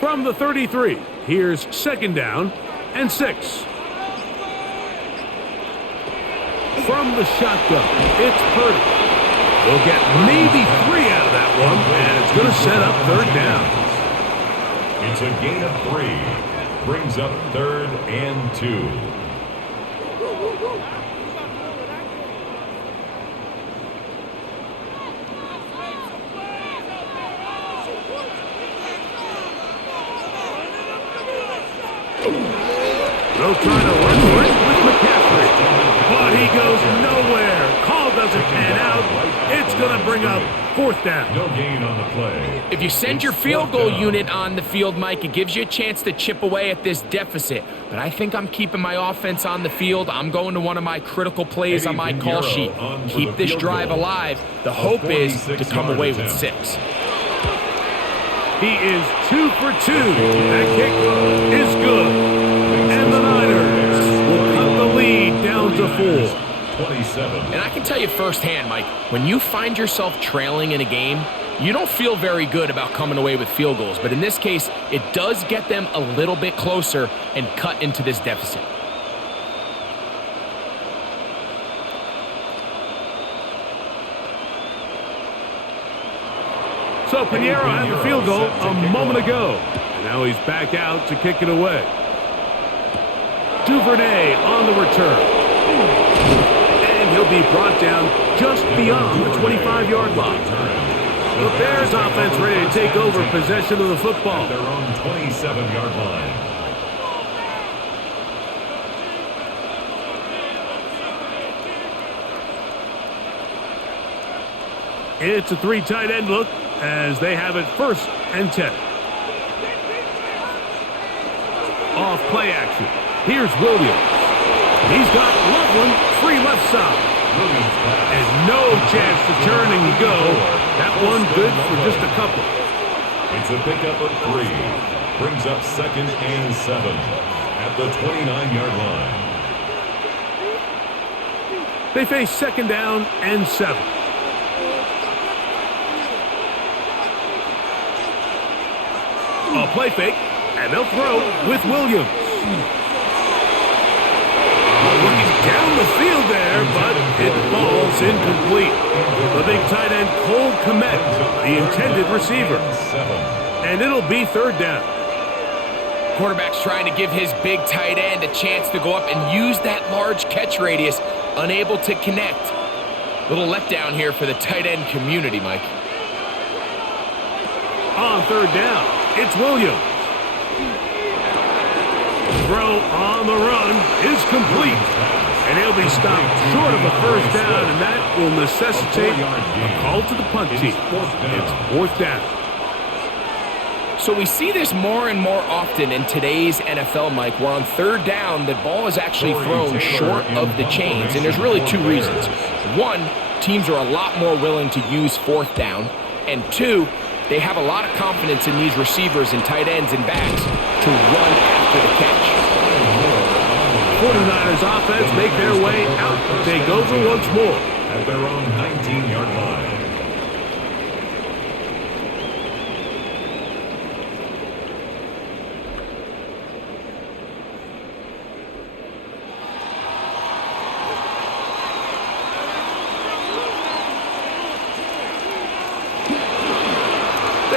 From the 33, here's 2nd down and 6. From the shotgun, it's Purdy. They'll get maybe 3 out of that one, and it's going to set up 3rd down. It's a gain of 3. Brings up 3rd and 2. They'll try to run for it with McCaffrey. But he goes nowhere. Call doesn't pan out. It's going to bring up 4th down. No gain on the play. If you send your field goal unit on the field, Mike, it gives you a chance to chip away at this deficit. But I think I'm keeping my offense on the field. I'm going to one of my critical plays on my call sheet. Keep this drive alive. The hope is to come away with 6. He is 2 for 2. That kick is good. And the Niners will cut the lead down to 4. 27. And I can tell you firsthand, Mike, when you find yourself trailing in a game, you don't feel very good about coming away with field goals. But in this case, it does get them a little bit closer and cut into this deficit. So Pinheiro had the field goal a moment ago. And now he's back out to kick it away. Duvernay on the return. And he'll be brought down just beyond the 25-yard line. The Bears offense ready to take over possession of the football. At their own 27-yard line. It's a 3 tight end look as they have it 1st and 10. Off play action. Here's Williams. He's got Loveland free left side. And no chance to turn and go. That one good for just a couple. It's a pickup of 3. Brings up 2nd and 7 at the 29-yard line. They face 2nd down and 7. A play fake, and they'll throw with Williams. Looking down the field there, but it falls incomplete. The big tight end, Cole Kmet, the intended receiver. And it'll be 3rd down. Quarterback's trying to give his big tight end a chance to go up and use that large catch radius, unable to connect. Little letdown here for the tight end community, Mike. On 3rd down, it's Williams. Throw on the run is complete. And he'll be stopped short of a 1st down, and that will necessitate a call to the punt team. It's 4th down. So we see this more and more often in today's NFL, Mike, where on 3rd down, the ball is actually thrown short of the chains. And there's really 2 reasons. 1, teams are a lot more willing to use 4th down. And 2, they have a lot of confidence in these receivers and tight ends and backs to run after the catch. 49ers offense make their way out to take over once more. At their own 19-yard line.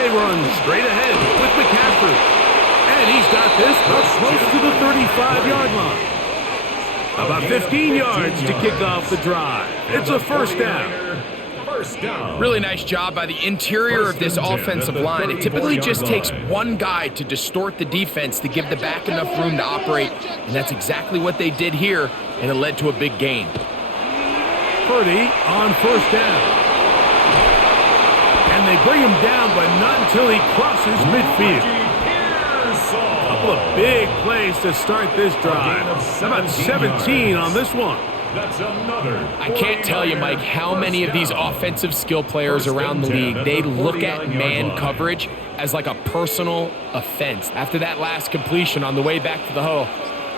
They run straight ahead with McCaffrey. And he's got this up close to the 35-yard line. About 15 yards to kick off the drive. It's a first down. Really nice job by the interior of this offensive line. It typically just takes one guy to distort the defense to give the back enough room to operate, and that's exactly what they did here, and it led to a big gain. Purdy on first down. And they bring him down, but not until he crosses midfield. A couple of big plays to start this drive. About 17 on this one. That's another. I can't tell you, Mike, how many of these offensive skill players around the league, they look at man coverage as like a personal offense. After that last completion on the way back to the huddle,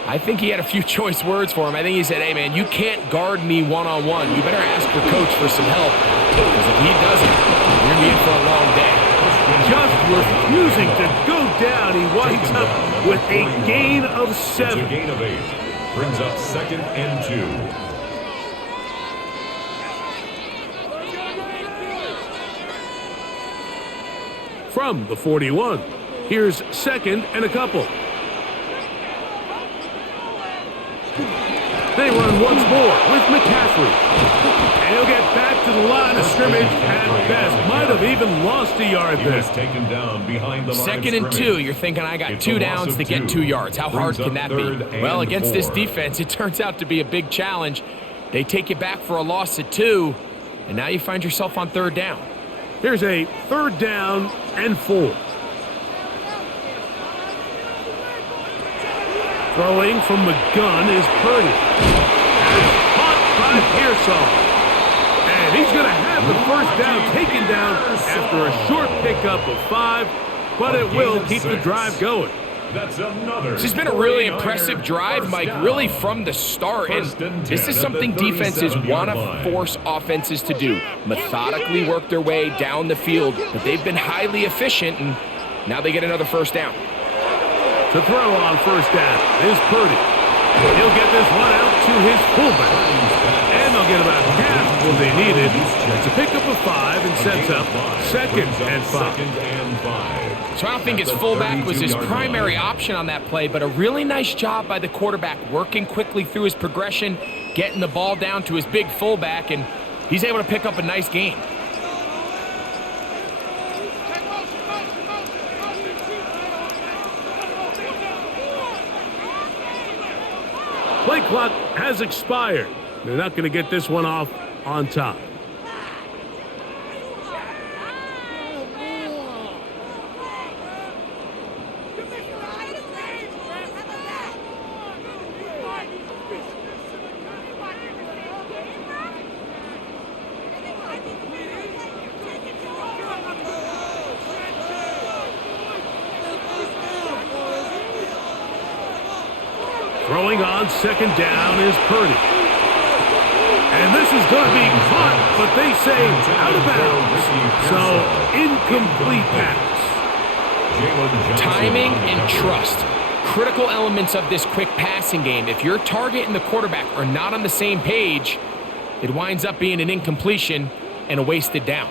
I think he had a few choice words for him. I think he said, hey, man, you can't guard me one-on-one. You better ask your coach for some help, because if he doesn't, you're going to be in for a long day. Just refusing to go down. He winds up with a gain of 7. It's a gain of 8. Brings up 2nd and 2. From the 41, here's 2nd and a couple. They run once more with McCaffrey. And he'll get back to the line of scrimmage at best. Might have even lost a yard there. He was taken down behind the line of Second and 2, you're thinking I got 2 downs to get 2 yards. How hard can that be? Well, against this defense, it turns out to be a big challenge. They take you back for a loss at 2, and now you find yourself on 3rd down. Here's a 3rd down and 4. Throwing from the gun is Purdy. Caught by Pearsall. And he's going to have the first down taken down after a short pickup of 5, but it will keep the drive going. That's another. This has been a really impressive drive, Mike, really from the start. And this is something defenses want to force offenses to do. Methodically work their way down the field, but they've been highly efficient, and now they get another first down. To throw on first down is Purdy. He'll get this one out to his fullback. And they'll get about half what they needed. It's a pickup of 5 and sets up 2nd and 5. So I don't think his fullback was his primary option on that play, but a really nice job by the quarterback working quickly through his progression, getting the ball down to his big fullback, and he's able to pick up a nice gain. Play clock has expired. They're not going to get this one off on time. Throwing on 2nd down is Purdy. And this is going to be caught, but they say out of bounds. So, incomplete pass. Timing and trust. Critical elements of this quick passing game. If your target and the quarterback are not on the same page, it winds up being an incompletion and a wasted down.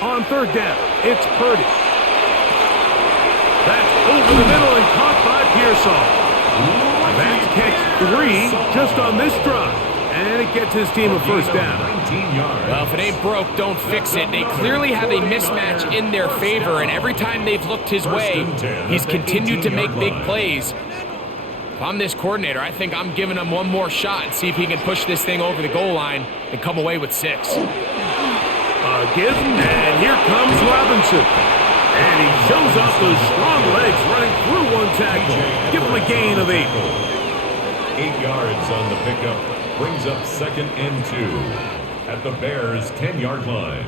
On 3rd down, it's Purdy. That's over the middle and caught by Pearsall. That's catch 3 just on this drive. And it gets his team a first down. Well, if it ain't broke, don't fix it. They clearly have a mismatch in their favor, and every time they've looked his way, he's continued to make big plays. If I'm this coordinator, I think I'm giving him one more shot and see if he can push this thing over the goal line and come away with 6. Give, and here comes Robinson. And he shows off those strong legs running through one tackle. Give him a gain of 8. 8 yards on the pickup. Brings up 2nd and 2 at the Bears' 10-yard line.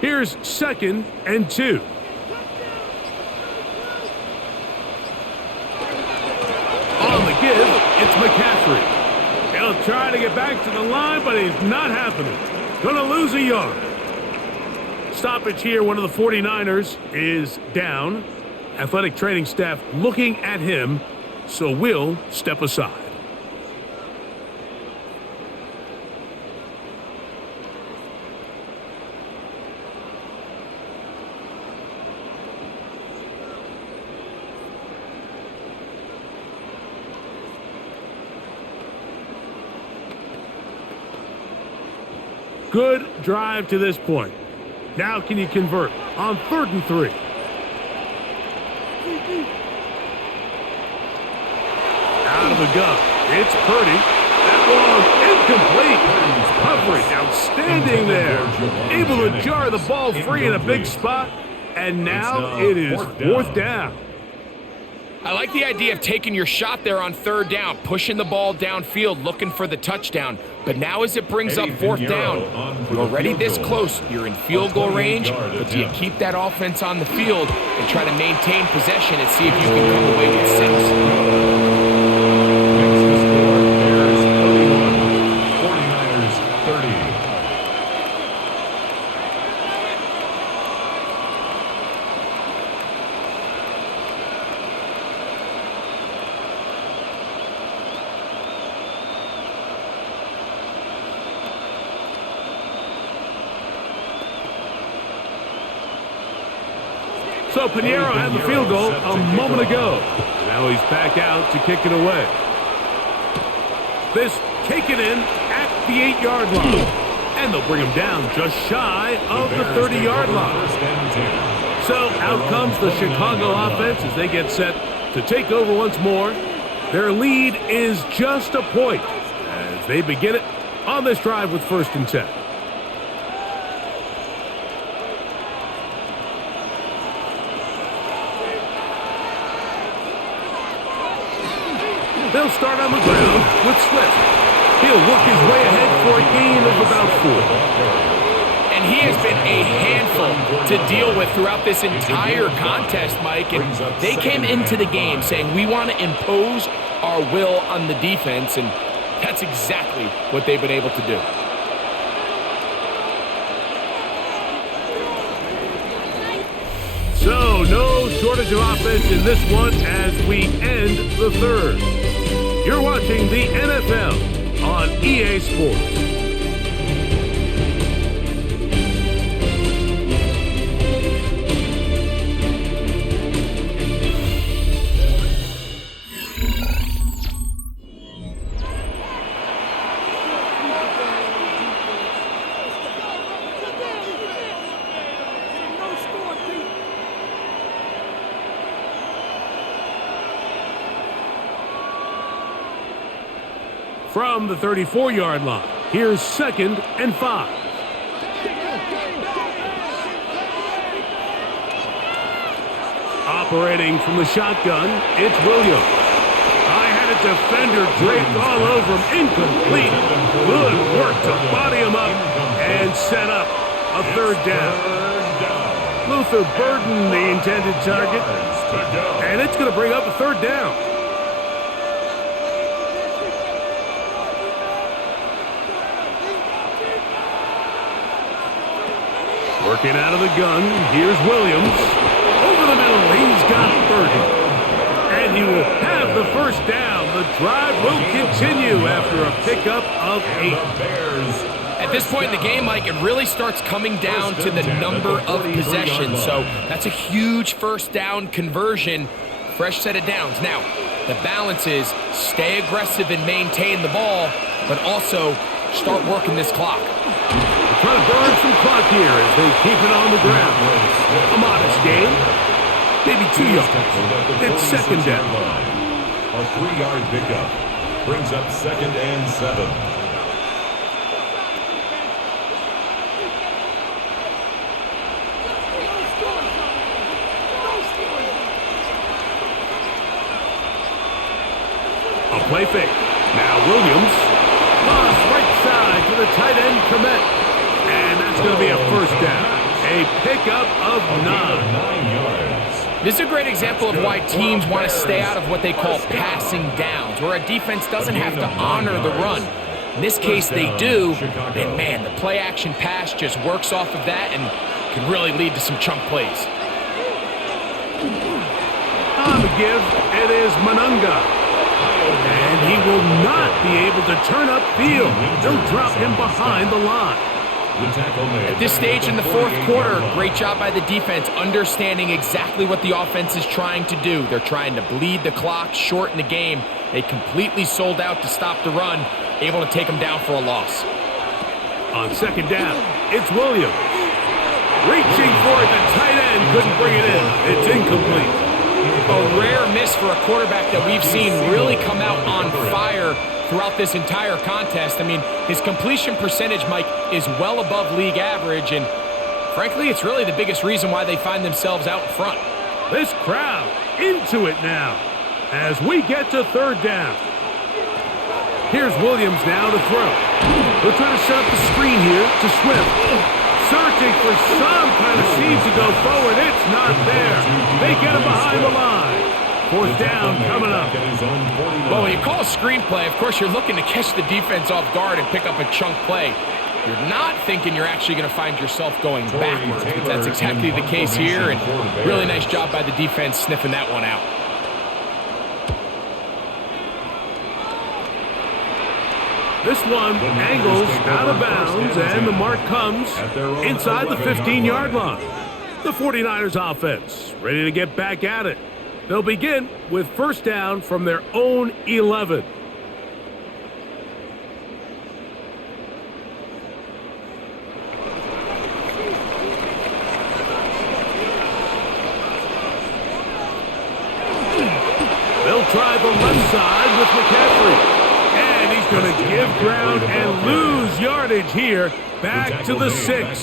Here's 2nd and 2. On the give, it's McCaffrey. He'll try to get back to the line, but he's not happening. Gonna lose a yard. Stoppage here, one of the 49ers is down. Athletic training staff looking at him, so we'll step aside. Good drive to this point. Now can you convert on 3rd and 3? Out of the gun. It's Purdy. That long, incomplete. Coverage outstanding there. Able to jar the ball free in a big spot. And now it is 4th down. I like the idea of taking your shot there on 3rd down, pushing the ball downfield, looking for the touchdown. But now as it brings up 4th down, you're already this close. You're in field goal range, but do you keep that offense on the field and try to maintain possession and see if you can come away with 6? So Pinheiro had the field goal a moment ago. Now he's back out to kick it away. This taken in at the 8-yard line. And they'll bring him down just shy of the 30-yard line. So out comes the Chicago offense as they get set to take over once more. Their lead is just a point as they begin it on this drive with 1st and 10. They'll start on the ground with Swift. He'll work his way ahead for a gain of about 4. And he has been a handful to deal with throughout this entire contest, Mike. And they came into the game saying, we want to impose our will on the defense, and that's exactly what they've been able to do. So, no shortage of offense in this one as we end the 3rd. You're watching the NFL on EA Sports. From the 34-yard line, here's 2nd and 5. Operating from the shotgun, it's Williams. I had a defender draped all over him, incomplete. Good work to body him up and set up a 3rd down. Luther Burden, the intended target, and it's going to bring up a 3rd down. Working out of the gun, here's Williams. Over the middle, he's got Purdy. And he will have the 1st down. The drive will continue after a pickup of 8. At this point in the game, Mike, it really starts coming down to the number of possessions. So that's a huge 1st down conversion. Fresh set of downs. Now, the balance is stay aggressive and maintain the ball, but also start working this clock. Trying to burn some clock here as they keep it on the ground. A modest gain. Maybe 2 yards. It's 2nd down. A 3-yard pickup brings up 2nd and 7. A play fake. Now Williams. Lost right side to the tight end, Komet. And that's going to be a 1st down. A pickup of 9 yards. This is a great example of why teams want to stay out of what they call passing downs, where a defense doesn't have to honor the run. In this case, they do. And man, the play action pass just works off of that and can really lead to some chunk plays. On the give, it is Manunga. And he will not be able to turn upfield. They'll drop him behind the line. At this stage in the 4th quarter, great job by the defense understanding exactly what the offense is trying to do. They're trying to bleed the clock, shorten the game. They completely sold out to stop the run, able to take them down for a loss. On second down, it's Williams. Reaching for it, the tight end couldn't bring it in. It's incomplete. A rare miss for a quarterback that we've seen really come out on fire throughout this entire contest. I mean, his completion percentage, Mike, is well above league average, and frankly, it's really the biggest reason why they find themselves out in front. This crowd into it now as we get to third down. Here's Williams now to throw. They're trying to set up the screen here to Swift. Searching for some kind of seed to go forward. It's not there. They get him behind the line. Fourth down coming up. Well, when you call a screenplay, of course, you're looking to catch the defense off guard and pick up a chunk play. You're not thinking you're actually going to find yourself going backwards, but that's exactly the case here, and really nice job by the defense sniffing that one out. This one angles out of bounds, and the mark comes inside the 15-yard line. The 49ers offense ready to get back at it. They'll begin with first down from their own 11. They'll try the left side with McCaffrey. And he's going to give ground and lose yardage here. Back to the 6.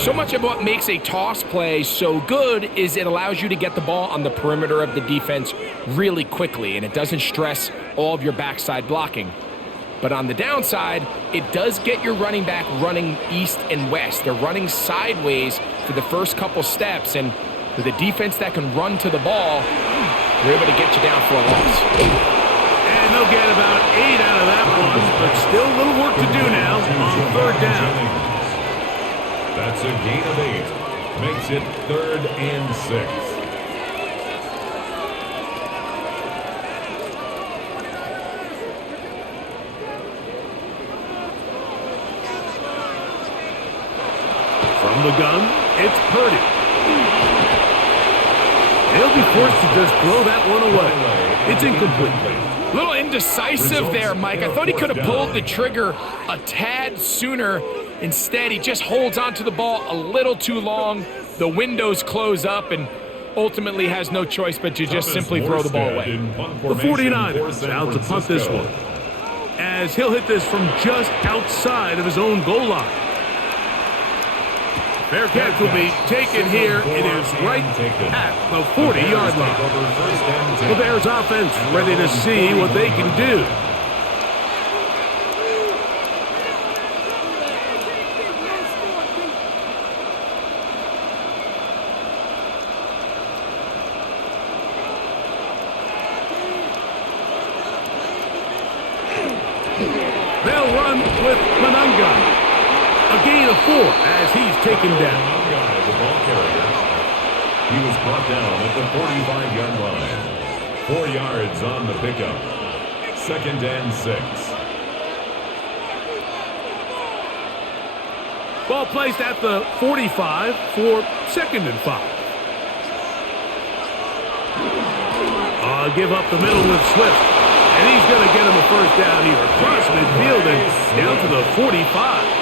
So much of what makes a toss play so good is it allows you to get the ball on the perimeter of the defense really quickly, and it doesn't stress all of your backside blocking. But on the downside, it does get your running back running east and west. They're running sideways for the first couple steps, and with a defense that can run to the ball, they're able to get you down for a loss. And they'll get about 8 out of that one, but still a little work to do now on third down. That's a gain of 8. Makes it 3rd and 6. From the gun, it's Purdy. They'll be forced to just throw that one away. It's incomplete. A little indecisive there, Mike. I thought he could have pulled the trigger a tad sooner. Instead, he just holds onto the ball a little too long. The windows close up and ultimately has no choice but to just simply throw the ball away. The 49ers out to punt this one, as he'll hit this from just outside of his own goal line. Fair catch will be taken here. It is right at the 40-yard line. The Bears offense ready to see what they can do. They'll run with Manunga. A gain of 4 as he's taken down. The ball carrier. He was brought down at the 45-yard line. 4 yards on the pickup. 2nd and 6. Ball placed at the 45 for 2nd and 5. Give up the middle with Swift. And he's going to get him a first down here. Across midfield and down to the 45.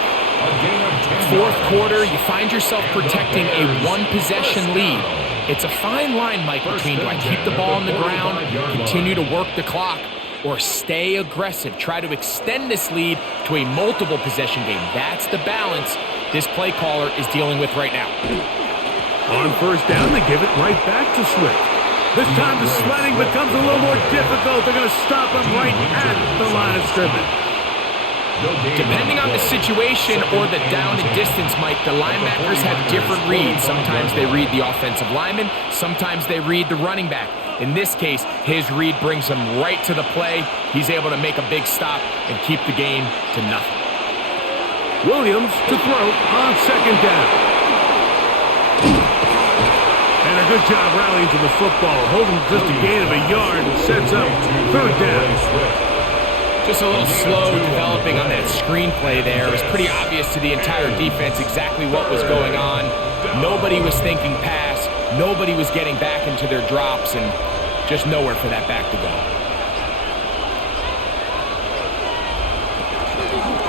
Fourth quarter, you find yourself protecting a one-possession lead. It's a fine line, Mike, between do I keep the ball on the ground, continue to work the clock, or stay aggressive, try to extend this lead to a multiple possession game. That's the balance this play caller is dealing with right now. On first down, they give it right back to Swift. This time the sledding becomes a little more difficult. They're going to stop him right at the line of scrimmage. Depending on the situation or the down and distance, Mike, the linebackers have different reads. Sometimes they read the offensive lineman. Sometimes they read the running back. In this case, his read brings him right to the play. He's able to make a big stop and keep the game to nothing. Williams to throw on second down. And a good job rallying to the football, holding just a gain of a yard and sets up third down. Just a little slow developing on that screenplay there. It was pretty obvious to the entire defense exactly what was going on. Nobody was thinking pass. Nobody was getting back into their drops, and just nowhere for that back to go.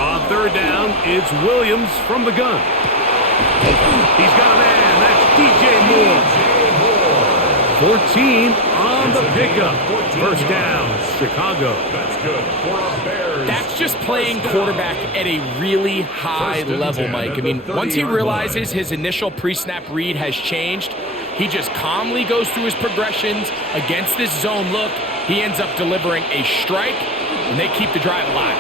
On third down, it's Williams from the gun. He's got a man. That's DJ Moore. 14 on the pickup. First down, Chicago. That's good for a Bears. That's just playing quarterback at a really high level, Mike. I mean, once he realizes his initial pre-snap read has changed, he just calmly goes through his progressions against this zone look. He ends up delivering a strike, and they keep the drive alive.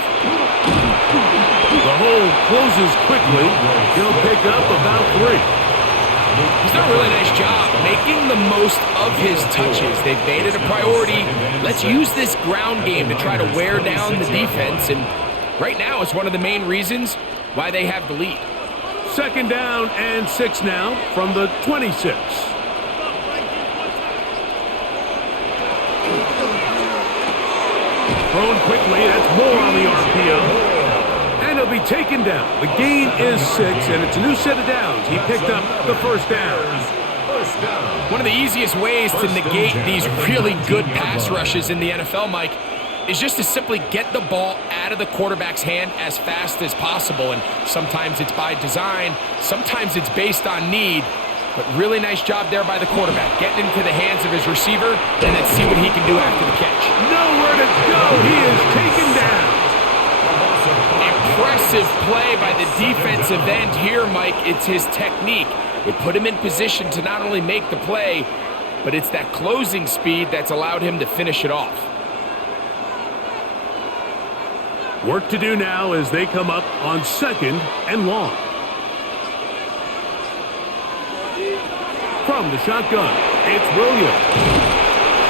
The hole closes quickly. He'll pick up about 3. He's done a really nice job making the most of his touches. They've made it a priority. Let's use this ground game to try to wear down the defense, and right now it's one of the main reasons why they have the lead. Second down and 6 now from the 26. Thrown quickly, that's more on the RPO. And he'll be taken down. The gain is 6, and it's a new set of downs. He picked up the first down. One of the easiest ways to negate these really good pass rushes in the NFL, Mike, is just to simply get the ball out of the quarterback's hand as fast as possible. And sometimes it's by design, sometimes it's based on need. But really nice job there by the quarterback, getting into the hands of his receiver, and then see what he can do after the catch. Nowhere to go. He is taken down. Impressive play by the defensive end here, Mike. It's his technique. It put him in position to not only make the play, but it's that closing speed that's allowed him to finish it off. Work to do now as they come up on 2nd and long. From the shotgun, it's Williams.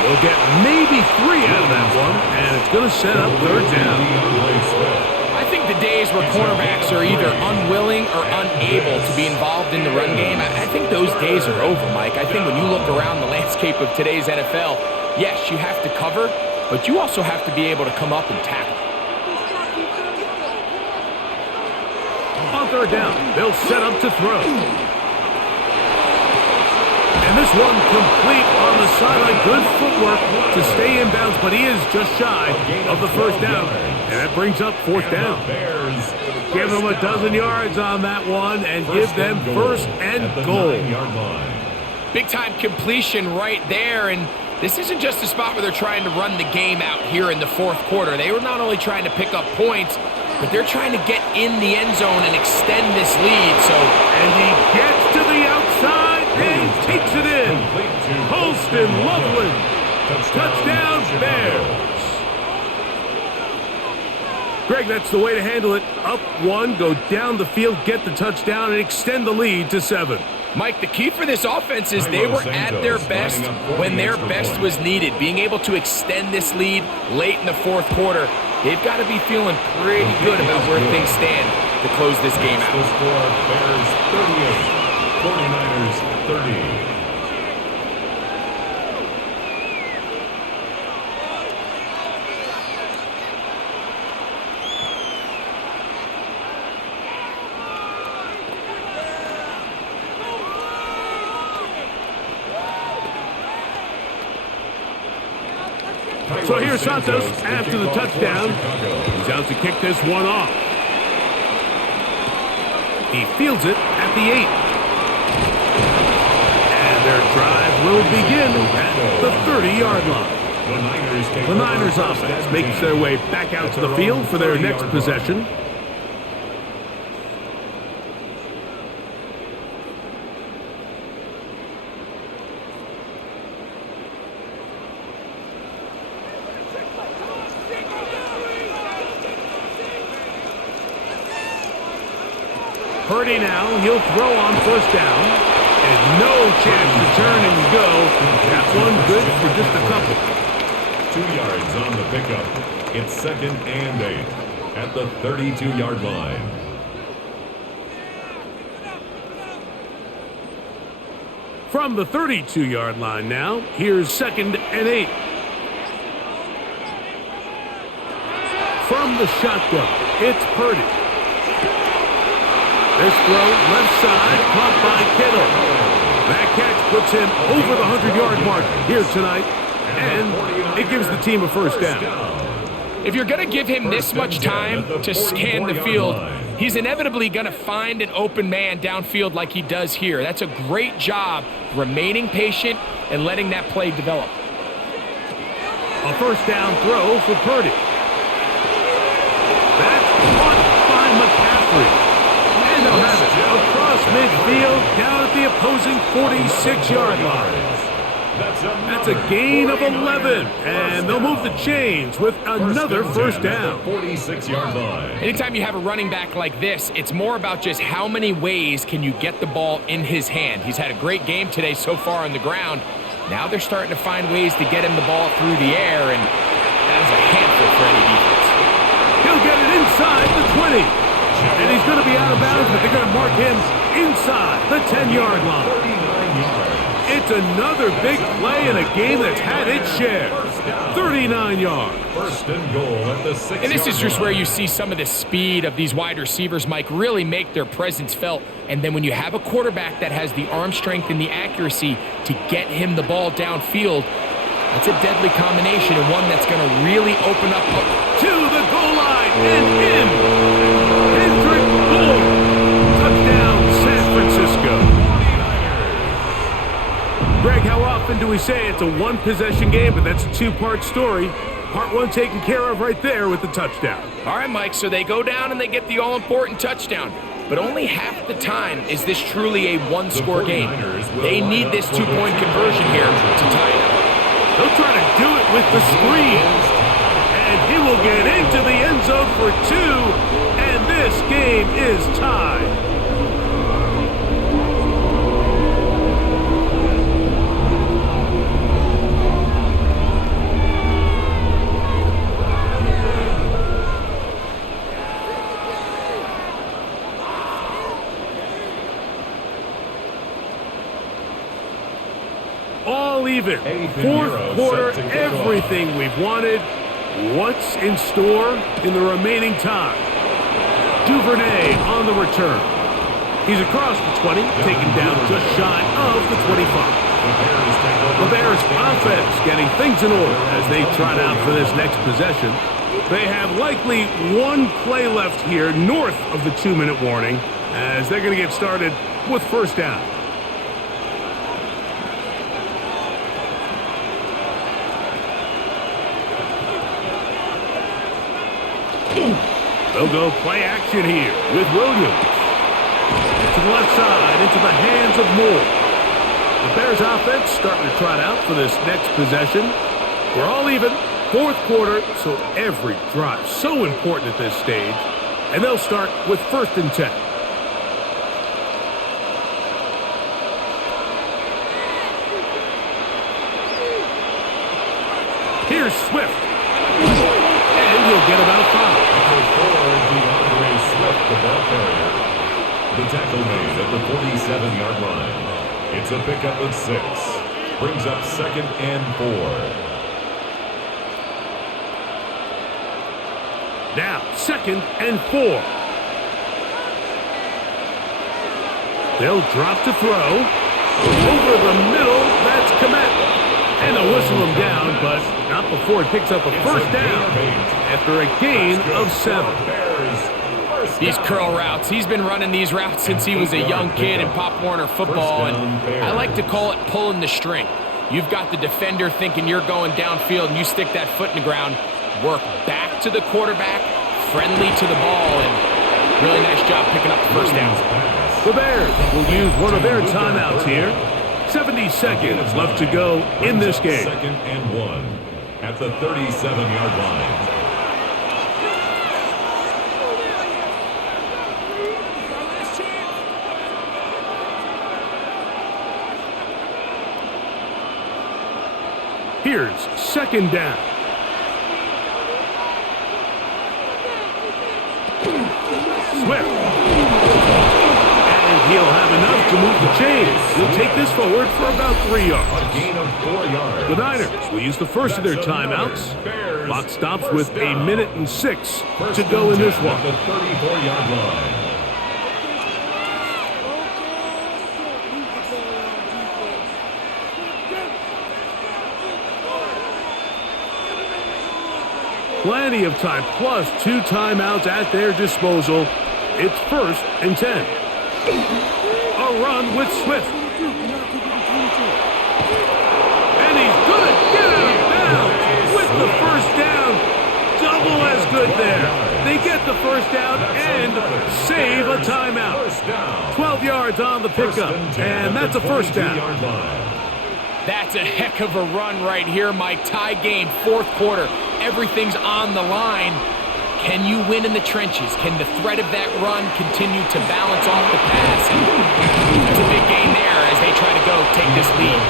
We'll get maybe 3 out of that one, and it's going to set up 3rd down. I think the days where cornerbacks are either unwilling or unable to be involved in the run game, I think those days are over, Mike. I think when you look around the landscape of today's NFL, yes, you have to cover, but you also have to be able to come up and tackle. On 3rd down, they'll set up to throw. And this one complete on the sideline. Good footwork to stay in bounds, but he is just shy of the first down. And that brings up 4th down. Give them a dozen yards on that one and give them 1st and goal. Big-time completion right there, and this isn't just a spot where they're trying to run the game out here in the 4th quarter. They were not only trying to pick up points, but they're trying to get in the end zone and extend this lead. And he gets to the outside and takes it in. Holston Loveland. Touchdown, Bears. Greg, that's the way to handle it. Up 1, go down the field, get the touchdown, and extend the lead to 7. Mike, the key for this offense is they were at their best when their best was needed. Being able to extend this lead late in the 4th quarter, they've got to be feeling pretty good about where things stand to close this game out. Bears 38, 49ers 30. So here's Santos after the touchdown. He's out to kick this one off. He fields it at the 8. And their drive will begin at the 30-yard line. The Niners offense makes their way back out to the field for their next possession. Purdy now, he'll throw on 1st down. And no chance to turn and go. That one good for just a couple. 2 yards on the pickup. It's 2nd and 8 at the 32-yard line. From the 32-yard line now, here's 2nd and 8. From the shotgun, it's Purdy. This throw, left side, caught by Kittle. That catch puts him over the 100-yard mark here tonight, and it gives the team a 1st down. If you're going to give him this much time to scan the field, he's inevitably going to find an open man downfield like he does here. That's a great job remaining patient and letting that play develop. A first down throw for Purdy. That's caught by McCaffrey. And they'll have it across midfield down at the opposing 46-yard line. That's a gain of 11, and they'll move the chains with another first down. 46-yard line. Anytime you have a running back like this, it's more about just how many ways can you get the ball in his hand. He's had a great game today so far on the ground. Now they're starting to find ways to get him the ball through the air, and that is a handful for any defense. He'll get it inside the 20. And he's going to be out of bounds, but they're going to mark him inside the 10-yard line. 39 yards. It's another big play in a game that's had its share. 39 yards. First and goal at the 6-yard line. And this is just where you see some of the speed of these wide receivers, Mike, really make their presence felt. And then when you have a quarterback that has the arm strength and the accuracy to get him the ball downfield, that's a deadly combination and one that's going to really open up. To the goal line and in. Hendrick Moore. Touchdown, San Francisco. Greg, how often do we say it's a one-possession game, but that's a two-part story? Part one taken care of right there with the touchdown. All right, Mike, so they go down and they get the all-important touchdown. But only half the time is this truly a one-score game. They need this two-point conversion here to tie it up. They'll try to do it with the screen. And he will get into the end zone for two, and this game is tied. All even. Fourth quarter, everything we've wanted. What's in store in the remaining time? Duvernay on the return. He's across the 20, taken down just shy of the 25. The Bears offense getting things in order as they trot out for this next possession. They have likely one play left here north of the 2-minute warning as they're going to get started with first down. They'll go play action here with Williams. To the left side, into the hands of Moore. The Bears offense starting to trot out for this next possession. We're all even. Fourth quarter, so every drive so important at this stage. And they'll start with first and 10. Here's Swift. And he'll get about 5. The ball carrier. The tackle made at the 47-yard line. It's a pickup of 6. Brings up 2nd and 4. Now 2nd and 4. They'll drop to throw. Over the middle, that's Komet. And they'll whistle him down, but not before he picks up a first down after a gain of 7. These curl routes, he's been running these routes since he was a young kid in Pop Warner football, and I like to call it pulling the string. You've got the defender thinking you're going downfield, and you stick that foot in the ground, work back to the quarterback, friendly to the ball, and really nice job picking up the first down. The Bears will use one of their timeouts here. 70 seconds left to go in this game. 2nd and 1 at the 37-yard line. Here's 2nd down. Swift. And he'll have enough to move the chains. He'll take this forward for about 3 yards. A gain of 4 yards. The Niners will use the first of their timeouts. Clock stops with 1 minute and 6 to go in this one. At the 34-yard line. Plenty of time, plus 2 timeouts at their disposal. It's 1st and 10. A run with Swift. And he's going to get out of bounds with the first down. Double as good there. They get the first down and save a timeout. 12 yards on the pickup, and that's a first down. That's a heck of a run right here, Mike. Tie game, 4th quarter. Everything's on the line. Can you win in the trenches? Can the threat of that run continue to balance off the pass? And that's a big gain there as they try to go take this lead.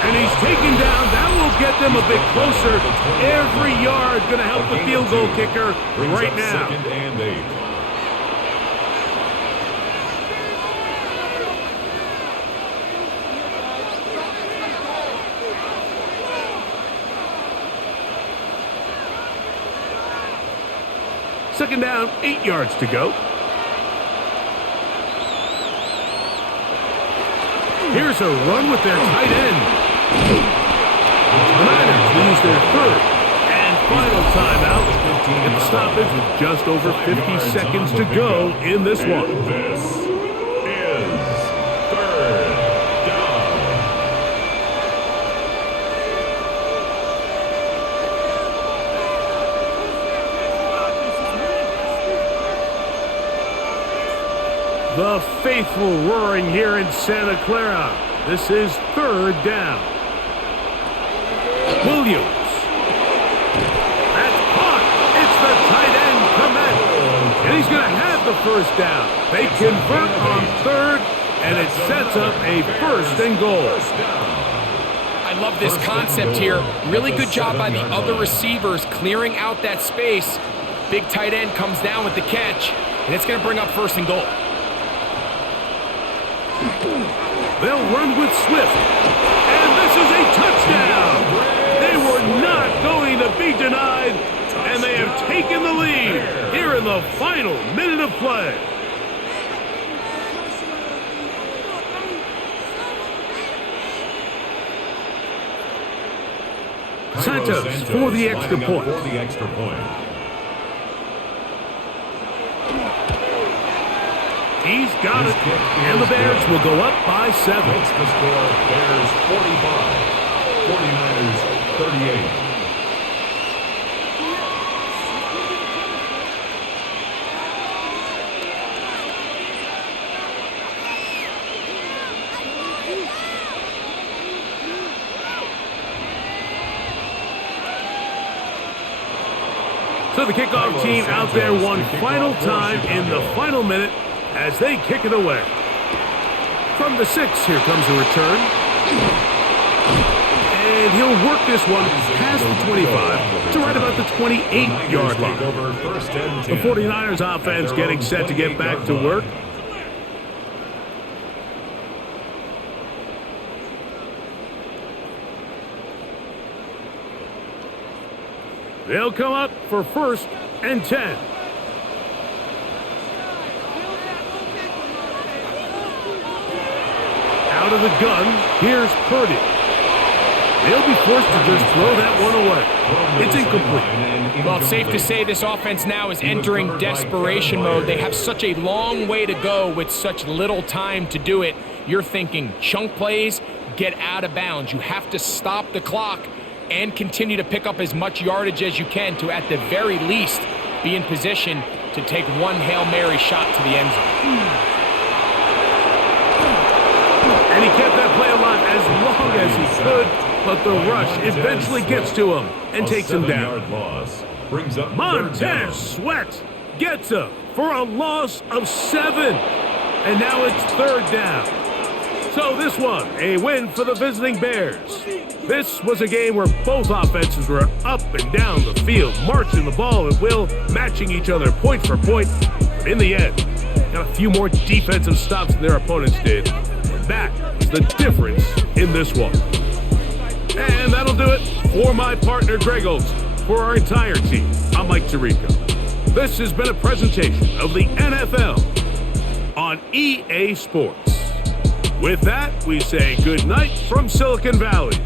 And he's taken down. That will get them a bit closer. Every yard going to help the field goal kicker right now. 2nd and 8. Second down, 8 yards to go. Here's a run with their tight end. The Niners lose their 3rd and final timeout. And the stoppage with just over 50 seconds to go in this one. This is 3rd down. The faithful roaring here in Santa Clara. This is 3rd down. Williams. That's caught. It's the tight end, Komet. And he's going to have the first down. They convert on 3rd, and it sets up a 1st and goal. I love this concept here. Really good job by the other receivers clearing out that space. Big tight end comes down with the catch, and it's going to bring up 1st and goal. They'll run with Swift. And this is a touchdown. They were not going to be denied. And they have taken the lead here in the final minute of play. Santos for the extra point. He's got it, and the Bears will go up by 7. Makes the score Bears 45, 49ers 38. So the kickoff team out there one final time in the final minute as they kick it away. From the 6, here comes a return. And he'll work this one past the 25 to right about the 28-yard line. The 49ers offense getting set to get back to work. They'll come up for 1st and 10. Out of the gun, here's Purdy. They'll be forced to just throw that one away. It's incomplete. Well, it's safe to say this offense now is entering desperation mode. They have such a long way to go with such little time to do it. You're thinking chunk plays, get out of bounds. You have to stop the clock and continue to pick up as much yardage as you can to, at the very least, be in position to take one Hail Mary shot to the end zone. And he kept that play alive as long as he could, but the rush eventually gets to him and takes him down. Loss brings up Montez Sweat gets him for a loss of 7. And now it's 3rd down. So this one, a win for the visiting Bears. This was a game where both offenses were up and down the field, marching the ball at will, matching each other point for point. But in the end, got a few more defensive stops than their opponents did. That is the difference in this one. And that'll do it for my partner, Greg Olson. For our entire team, I'm Mike Tirico. This has been a presentation of the NFL on EA Sports. With that, we say good night from Silicon Valley.